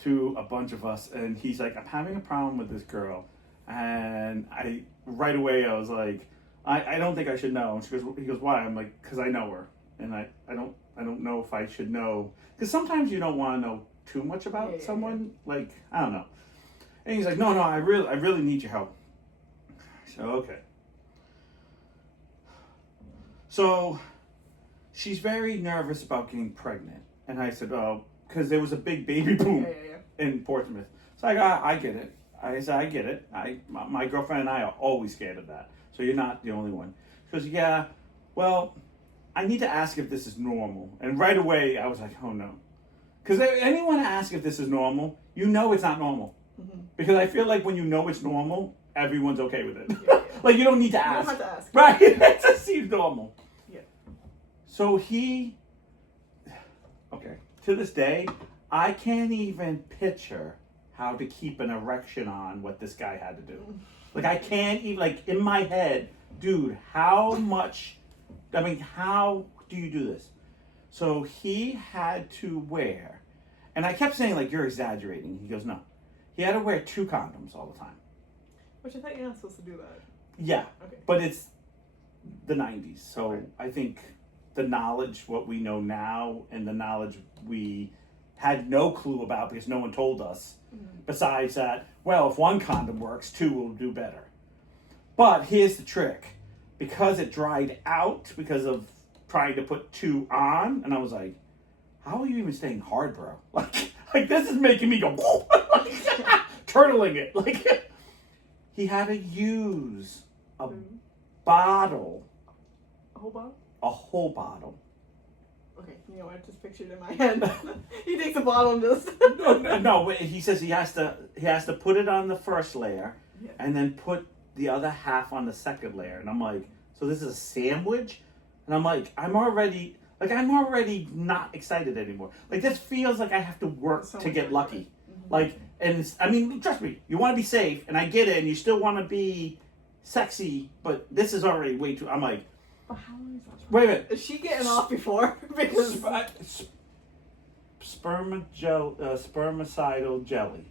to a bunch of us, and he's like, I'm having a problem with this girl, and I right away I was like, I don't think I should know. And he goes, why? I'm like, because I know her, and I don't know if I should know, because sometimes you don't want to know too much about someone. Yeah. Like, I don't know. And he's like, no, I really need your help. So okay. So she's very nervous about getting pregnant. And I said, oh, because there was a big baby boom in Portsmouth. So I get it. I said, I get it. My girlfriend and I are always scared of that. So you're not the only one. She goes, yeah, well, I need to ask if this is normal. And right away, I was like, oh no. Because anyone asks if this is normal, you know it's not normal. Mm-hmm. Because I feel like when you know it's normal, everyone's okay with it. Yeah. Like, you don't need to ask. You don't have to ask. Right? It just seems normal. Yeah. So to this day, I can't even picture how to keep an erection on what this guy had to do. Like, I can't even, like, in my head, dude, how do you do this? So he had to wear, and I kept saying, like, you're exaggerating. He goes, no. He had to wear 2 condoms all the time. Which I thought you're not supposed to do that. Yeah. Okay. But it's the 90s. So I think the knowledge, what we know now, and the knowledge we had no clue about because no one told us. Besides that, well, if one condom works, 2 will do better. But here's the trick. Because it dried out because of trying to put 2 on, and I was like, how are you even staying hard, bro? Like this is making me go, turtling it. Like, he had to use a bottle. A whole bottle? A whole bottle. Okay, you know what? I just pictured in my head. He takes a bottle and just... no, he says he has to put it on the first layer, and then put the other half on the second layer. And I'm like, so this is a sandwich? And I'm like, I'm already not excited anymore. Like, this feels like I have to work to get lucky. Like, and I mean, trust me, you want to be safe, and I get it, and you still want to be sexy, but this is already way too... I'm like... But how long is that? Wait a minute. Is she getting off before? Because... Spermicidal jelly.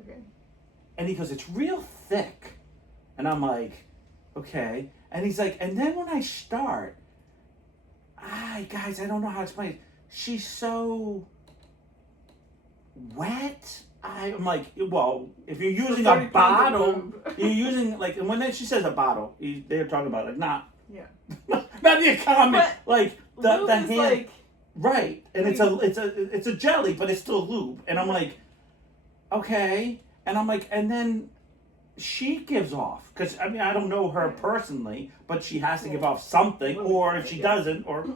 Okay. And he goes, it's real thick. And I'm like, okay. And he's like, and then when I start, guys, I don't know how to explain it. She's so wet. I'm like, well, if you're using a bottle, you're using, like, and when she says a bottle, they're talking about, like, not the common, like, the hand. Like, right. And it's a jelly, but it's still lube. And I'm like, okay. And I'm like, and then she gives off, because I mean, I don't know her personally, but she has to give off something, or if she doesn't, or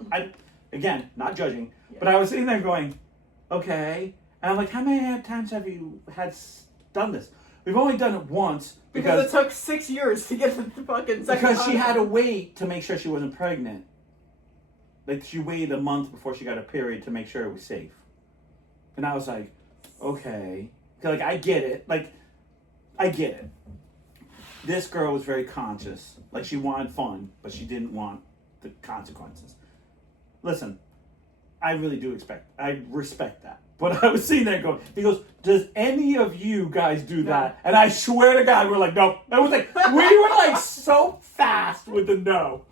again, not judging, but I was sitting there going, okay, and I'm like, how many times have you done this? We've only done it once because it took 6 years to get the fucking second. Because she had to wait to make sure she wasn't pregnant. Like, she waited a month before she got her period to make sure it was safe, and I was like, okay, like I get it, like I get it. This girl was very conscious. Like, she wanted fun, but she didn't want the consequences. Listen, I really do I respect that. But I was sitting there going, he goes, does any of you guys do that? And I swear to God, we're like, no. I was like, we were like so fast with the no.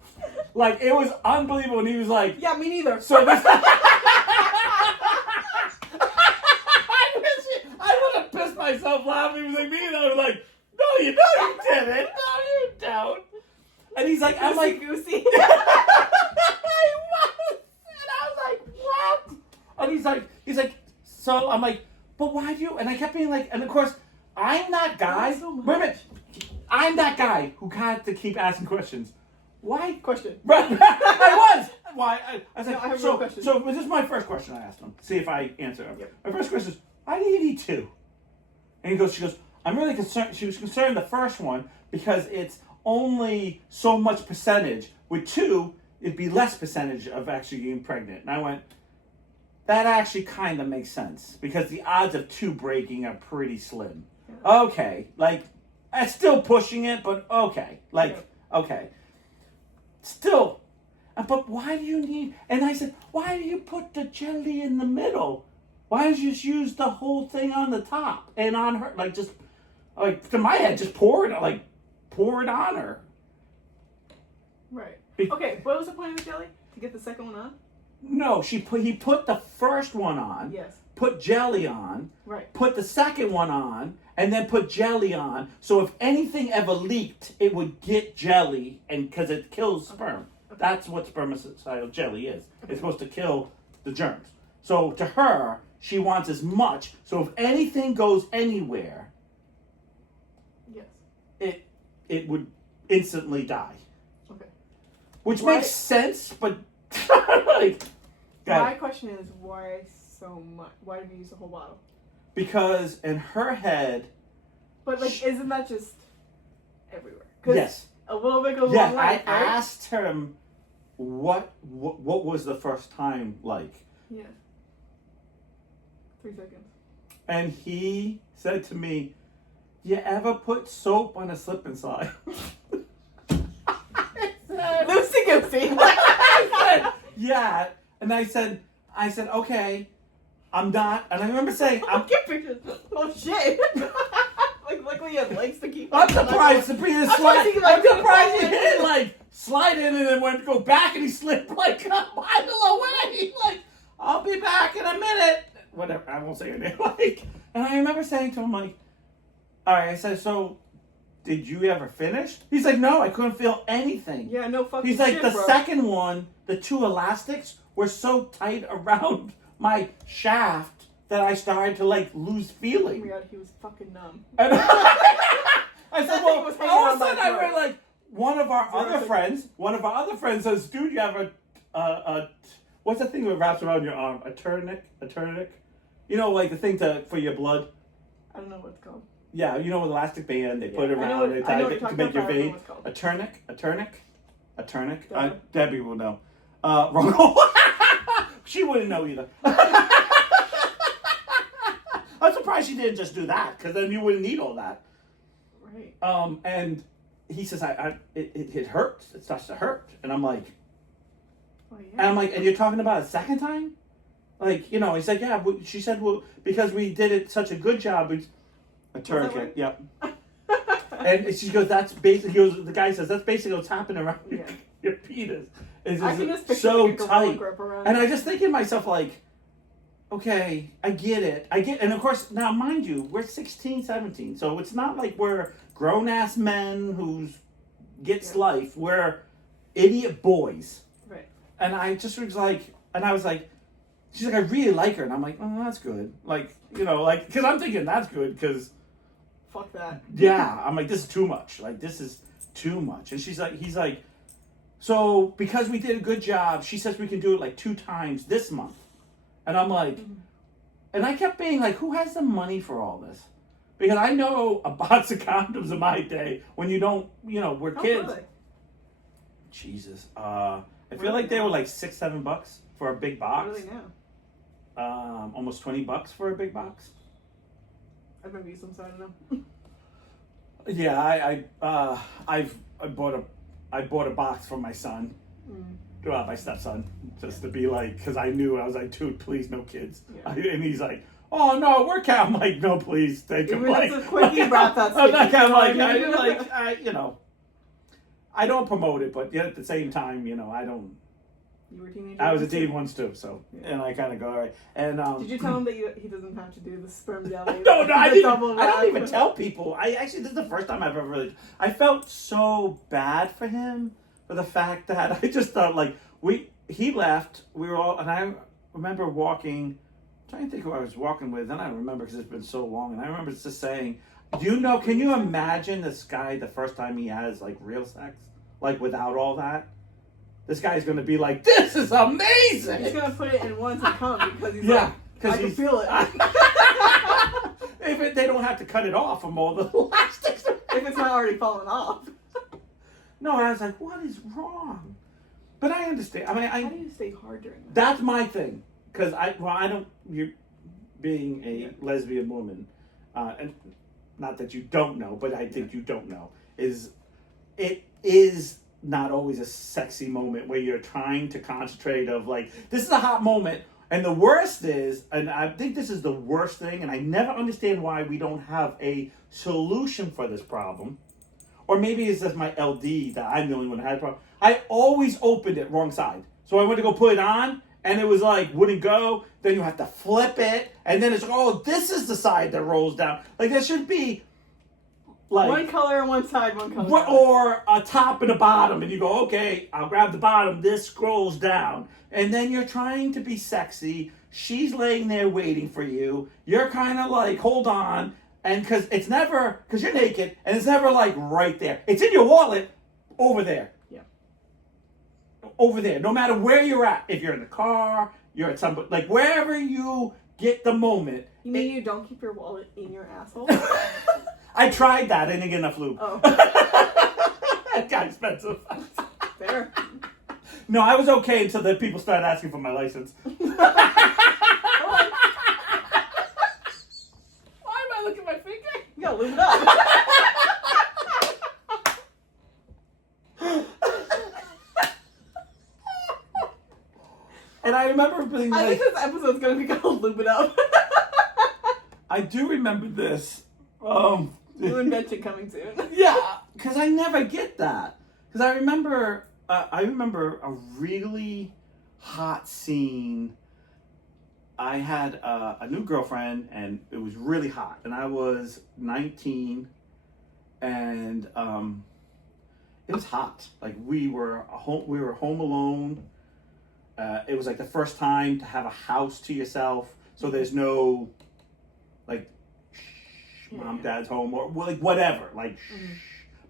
Like, it was unbelievable. And he was like, yeah, me neither. So this... I would have pissed myself laughing. He was like, me, and I was like, no, you didn't. No, you don't. And he's like, I'm like, goosey. I was. And I was like, what? And he's like, so I'm like, but why do you? And I kept being like, and of course, I'm that guy. Wait a minute. I'm that guy who had to keep asking questions. Why? Question. Right. I was. Why? I was like, no, I have no question. So this is my first question I asked him. See if I answer it. Yep. My first question is, why do you need 2? And she goes, I'm really concerned. She was concerned the first one because it's only so much percentage. With 2, it'd be less percentage of actually getting pregnant. And I went, that actually kind of makes sense because the odds of 2 breaking are pretty slim. Yeah. Okay, like, I'm still pushing it, but okay. Like, okay. Still, but why do you need, and I said, why do you put the jelly in the middle? Why don't you just use the whole thing on the top and on her, like, just, like, to my head, just pour it on her. Right. Okay, what was the point of the jelly? To get the second one on? No, he put the first one on. Yes. Put jelly on. Right. Put the second one on, and then put jelly on. So if anything ever leaked, it would get jelly, and because it kills sperm. Okay. That's what spermicidal jelly is. Okay. It's supposed to kill the germs. So to her, she wants as much. So if anything goes anywhere, yes, it would instantly die. Okay. Which makes sense, but like, my question is, why so much? Why did you use the whole bottle? Because in her head. But like, isn't that just everywhere? Yes. A little bit goes a long way. I asked him what was the first time like. Yeah. 3 seconds. And he said to me, "You ever put soap on a slip and slide?" Loosey goosey. Yeah, and I said, okay, I'm not. And I remember saying, "I'm get pictures." Oh shit! Like, luckily he had legs to keep. I'm surprised to be a slide. I'm surprised he didn't like slide in and then went to go back and he slipped like a mile away. Like, I'll be back in a minute. whatever, I won't say her name. Like, and I remember saying to him, like, all right, I said, so did you ever finish? He's like, no, I couldn't feel anything. Yeah, no fucking He's like, shit, the bro. second one, the two elastics were so tight around my shaft that I started to like lose Oh feeling. my god, he was fucking numb. And I said, well, was hanging all on of a sudden my I throat. read like one of our Zero other friends says, dude, you have a what's that thing that wraps around your arm? A tourniquet? You know, like the thing for your blood. I don't know what it's called. Yeah, you know, with elastic band, they put it I know around, what- they I know tie what it you're to talking make your about, I don't know vein. what it's called. A tourniquet. Debbie. Debbie will know. Wrong. She wouldn't know either. I'm surprised she didn't just do that, because then you wouldn't need all that. Right. And he says, it hurts. It starts to hurt. And I'm like, Oh, yeah. and I'm like, and you're talking about a second time? Like, you know, he said, yeah, she said, well, because we did it such a good job. A tourniquet, yep. And she goes, that's basically, the guy says, that's basically what's happening around your penis. It's I can just picture so like a gorilla tight. grip around And it. I just think to myself, like, okay, I get it. And of course, now mind you, we're 16, 17. So it's not like we're grown-ass men who gets life. We're idiot boys. Right. And I just was like, and I was like, she's like, I really like her. And I'm like, oh, that's good. Like, you know, like, because I'm thinking that's good because, Fuck that. yeah, I'm like, this is too much. Like, this is too much. And he's like, so because we did a good job, she says we can do it like 2 times this month. And I'm like, and I kept being like, who has the money for all this? Because I know a box of condoms in my day when you don't, you know, we're kids. Really? Jesus. I feel like they were like $6-7 for a big box. What are they now? Almost $20 for a big box. I've never used them, so I don't know. Yeah, I bought a box for my son, my stepson, just to be like, because I knew, I was like, dude, please, no kids. Yeah. And he's like, oh no, we're counting. I'm like, no, please, take them. Even Like, it's a quickie wrap, that's I'm not sticky, kind of you know what I mean? you know, I don't promote it, but yet at the same time, you know, I don't. You were a teenager. I was a once, teen too? once too, so Yeah. and I kind of go all right. And Did you tell him that he doesn't have to do the sperm jelly? No, I The didn't. double I don't wrap? even tell people. This is the first time I've ever really. I felt so bad for him for the fact that I just thought like he left. We were all, and I remember walking. I'm trying to think who I was walking with, and I don't remember because it's been so long. And I remember just saying, "Do you know? Can you imagine this guy the first time he has like real sex, like without all that?" This guy's gonna be like, "This is amazing." He's gonna put it in once and come because he's Yeah, like, because I can feel it. If they don't have to cut it off from all the elastics. If it's not already fallen off. No, I was like, what is wrong? But I understand. I mean, How do you stay hard during that? that's my thing. Because I don't, you're being a lesbian woman, and not that you don't know, but I think you don't know, it is not always a sexy moment where you're trying to concentrate of like, this is a hot moment. And the worst is, and I think this is the worst thing, and I never understand why we don't have a solution for this problem. Or maybe it's just my LD that I'm the only one that had a problem. I always opened it wrong side. So I went to go put it on, and it was like, wouldn't go. Then you have to flip it, and then it's like, oh, this is the side that rolls down. Like, there should be, like... One color on one side, one color on the Or a top and a bottom, and you go, okay, I'll grab the bottom, this scrolls down. And then you're trying to be sexy. She's laying there waiting for you. You're kind of like, hold on. And because you're naked, and it's never like right there. It's in your wallet, over there. Yeah. Over there. No matter where you're at. If you're in the car, you're at some, like wherever you get the moment. You mean you don't keep your wallet in your asshole? I tried that, I didn't get enough lube. Oh. It got expensive. Fair. No, I was okay until the people started asking for my license. Why am I looking at my finger? You gotta lube it up. And I remember being I like, think this episode's gonna be called Lube It Up. I do remember this. New invention coming soon. Yeah, because I never get that. Because I remember a really hot scene I had a new girlfriend, and it was really hot, and I was 19, and it was hot. Like we were home alone. It was like the first time to have a house to yourself, so there's no like mom, dad's home, or like whatever. Like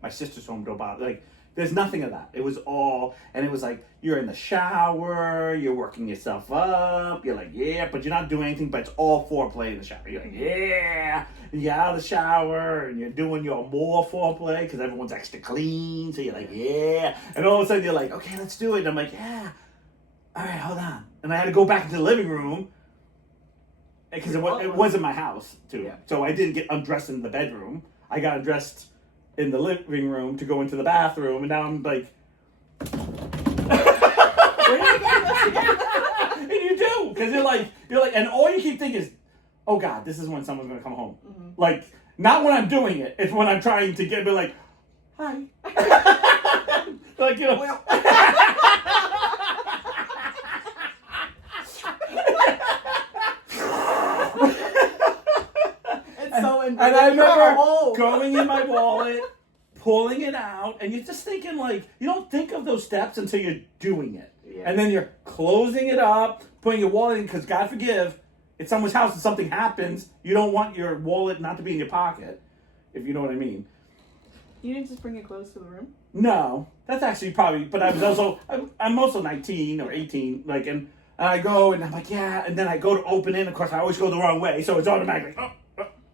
my sister's home, don't bother. Like there's nothing of that. It was all, and it was like you're in the shower, you're working yourself up. You're like yeah, but you're not doing anything. But it's all foreplay in the shower. You're like yeah, and you're out of the shower, and you're doing your more foreplay because everyone's extra clean. So you're like yeah, and all of a sudden you're like okay, let's do it. And I'm like yeah. All right, hold on. And I had to go back into the living room because it wasn't my house, too. Yeah. So I didn't get undressed in the bedroom. I got undressed in the living room to go into the bathroom, and now I'm like... And you do, because you're like, and all you keep thinking is, oh God, this is when someone's going to come home. Mm-hmm. Like, not when I'm doing it. It's when I'm trying to be like, hi. Like, you know... Well. And I remember going in my wallet, pulling it out, and you're just thinking like, you don't think of those steps until you're doing it. Yeah. And then you're closing it up, putting your wallet in, because God forgive, it's someone's house and something happens, you don't want your wallet not to be in your pocket, if you know what I mean. You didn't just bring your clothes to the room? No, that's actually probably, but I'm also 19 or 18, like, and I go, and I'm like, yeah, and then I go to open it, of course I always go the wrong way, so it's automatically,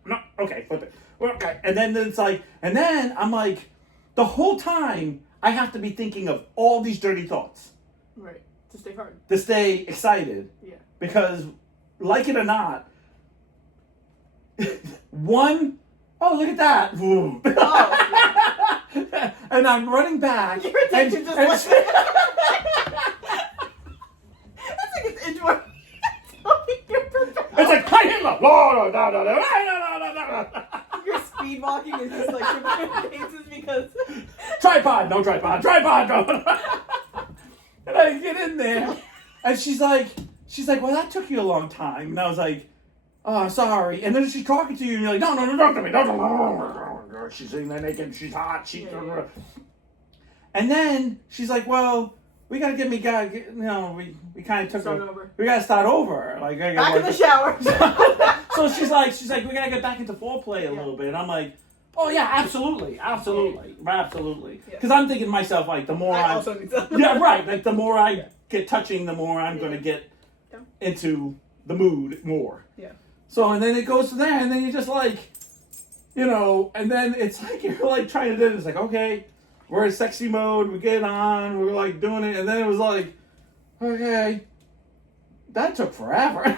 no, okay, flip it. Okay. And then it's like, and then I'm like, the whole time I have to be thinking of all these dirty thoughts. Right. To stay hard. To stay excited. Yeah. Because, like it or not, one, oh, look at that. Oh, yeah. And I'm running back. You're taking just like that's like an inch more. It's like, hi, Hitler! No. Your speed walking is just like your faces because... Tripod, no. And I get in there, and she's like, well, that took you a long time. And I was like, oh, sorry. And then she's talking to you, and you're like, no, talk to me. She's in there naked, she's hot, And then she's like, well... We gotta we kind of took we gotta start over. Like back in the shower. So she's like, we gotta get back into foreplay a little bit. And I'm like, oh yeah, absolutely. Because I'm thinking to myself, like, the more I also need some. Yeah, right. Like the more I get touching, the more I'm gonna get into the mood more. Yeah. So and then it goes to there, and then you're just like, and then it's like you're like trying to do it. It's like okay. We're in sexy mode, we get on, we're like doing it, and then it was like, okay, that took forever. And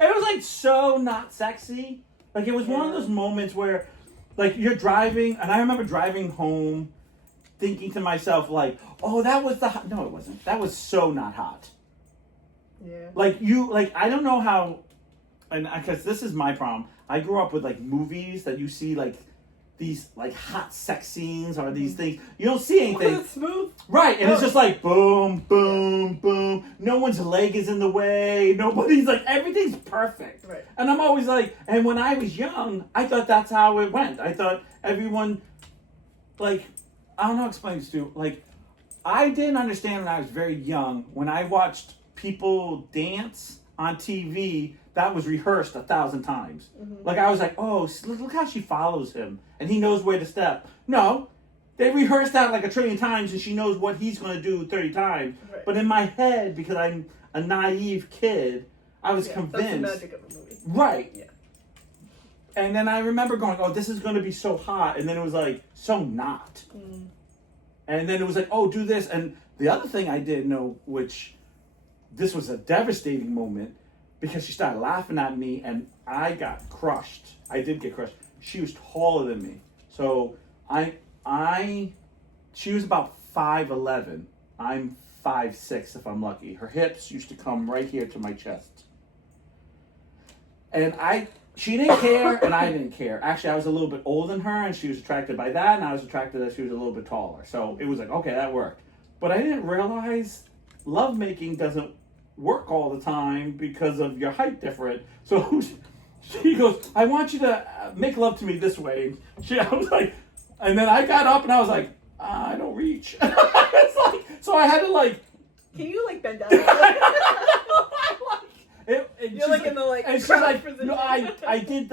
it was like so not sexy. Like it was one of those moments where like you're driving, and I remember driving home thinking to myself like, oh, that was no, it wasn't. That was so not hot. Yeah. Like I don't know how, and because this is my problem. I grew up with like movies that you see like, these like hot sex scenes or these things. You don't see anything. It's smooth. Right. And it's just like boom, boom, boom. No one's leg is in the way. Nobody's like, everything's perfect. Right. And I'm always like, and when I was young, I thought that's how it went. I thought everyone, like, I don't know how to explain this to you. Like, I didn't understand when I was very young, when I watched people dance on TV, that was rehearsed 1,000 times. Mm-hmm. Like I was like, oh, look how she follows him, and he knows where to step. No, they rehearsed that like 1 trillion times, and she knows what he's going to do 30 times. Right. But in my head, because I'm a naive kid, I was convinced. That's the magic of a movie. Right. Yeah. And then I remember going, oh, this is going to be so hot, and then it was like so not. Mm. And then it was like, oh, do this, and the other thing I didn't know, which this was a devastating moment. Because she started laughing at me, and I got crushed. I did get crushed. She was taller than me, so she was about 5'11". I'm 5'6" if I'm lucky. Her hips used to come right here to my chest, and she didn't care, and I didn't care. Actually, I was a little bit older than her, and she was attracted by that, and I was attracted that she was a little bit taller. So it was like, okay, that worked. But I didn't realize lovemaking doesn't work all the time because of your height difference. So she goes, I want you to make love to me this way. I was like, and then I got up and I was like, I don't reach. It's like, so I had to like. Can you like bend down? You're like in the like. And she's like, no, I did.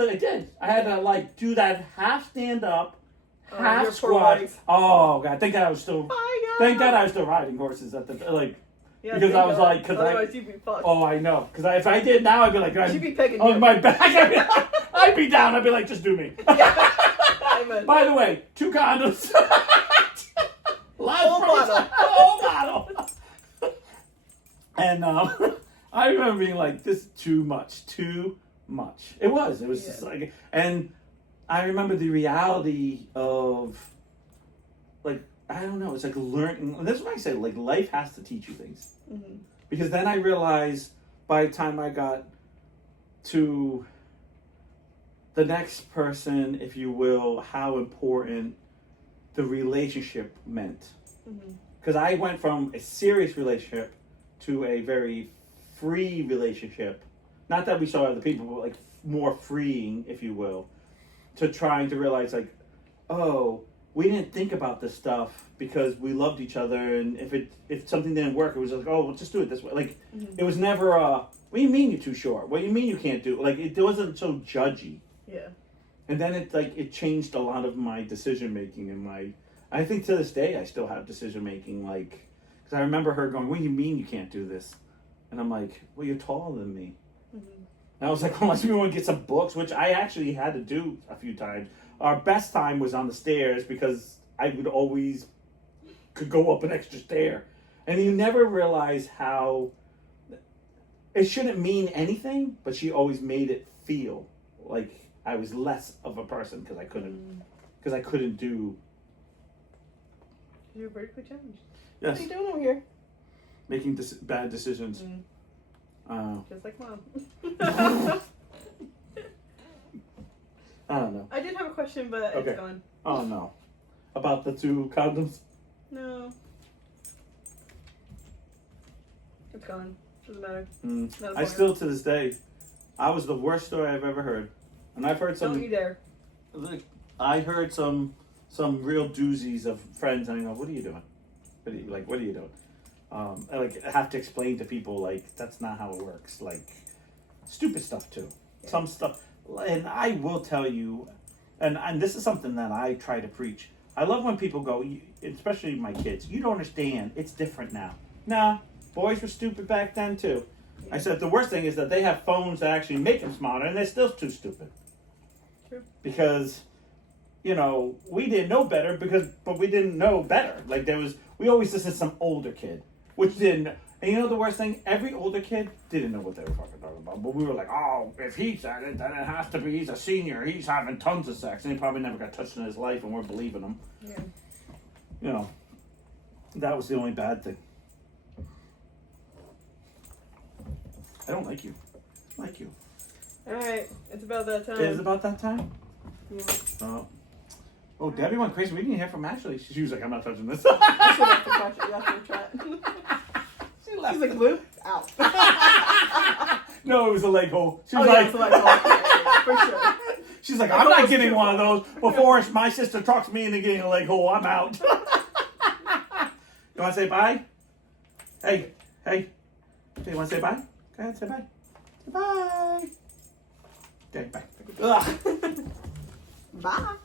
I had to like do that half stand up, half squat. Oh God! Thank God I was still. Thank God I was still riding horses at the like. Yeah, because I was like, otherwise you'd be fucked. Oh, I know. Because if I did now, I'd be like, she'd be pegging on my back. I'd be down. I'd be like, just do me. Yeah. By the way, 2 condoms. Whole bottle. Whole bottle. And I remember being like, this is too much. It was just like, and I remember the reality of, like, I don't know, it's like learning. That's why I say, like, life has to teach you things. Mm-hmm. Because then I realized by the time I got to the next person, if you will, how important the relationship meant. Because I went from a serious relationship to a very free relationship. Not that we saw other people, but like more freeing, if you will, to trying to realize like, oh, we didn't think about this stuff because we loved each other, and if something didn't work, it was like, oh, well, just do it this way. Like, it was never what do you mean you're too short? What do you mean you can't do it? Like, it wasn't so judgy. Yeah. And then it changed a lot of my decision making and I think to this day I still have decision making, like, because I remember her going, what do you mean you can't do this? And I'm like, well, you're taller than me. Mm-hmm. And I was like, unless we want to get some books, which I actually had to do a few times. Our best time was on the stairs because I would always could go up an extra stair. And you never realize how it shouldn't mean anything, but she always made it feel like I was less of a person because I couldn't do. You're vertically challenged. Yes. What are you doing over here? Making bad decisions. Just like Mom. I don't know. I did have a question, but it's gone. Oh no. About the 2 condoms? No. It's gone. Doesn't matter. I still, to this day, I was the worst story I've ever heard. And I've heard some. Don't you dare. I heard some real doozies of friends, and I go, what are you doing? What are you doing? I have to explain to people, like, that's not how it works. Like, stupid stuff, too. Yeah. Some stuff. And I will tell you, and this is something that I try to preach. I love when people go, especially my kids, you don't understand. It's different now. Nah, boys were stupid back then, too. I said the worst thing is that they have phones that actually make them smarter, and they're still too stupid. True. Because, we didn't know better but we didn't know better. Like we always listened to some older kid, which didn't. And the worst thing, every older kid didn't know what they were fucking talking about. But we were like, oh, if he said it, then it has to be. He's a senior. He's having tons of sex, and he probably never got touched in his life, and we're believing him. Yeah. That was the only bad thing. I don't like you. I like you. All right, it's about that time. It is about that time? Yeah. Oh, Debbie went crazy. We didn't hear from Ashley. She was like, I'm not touching this. I should have to touch it after the chat. She's like, Lou, out. No, it was a leg hole. She was it's a leg hole. For sure. She's like, I'm not getting one of those before my sister talks me into getting a leg hole. I'm out. You want to say bye? Hey. You want to say bye? Go ahead, say bye. Say bye. Okay, bye. Bye.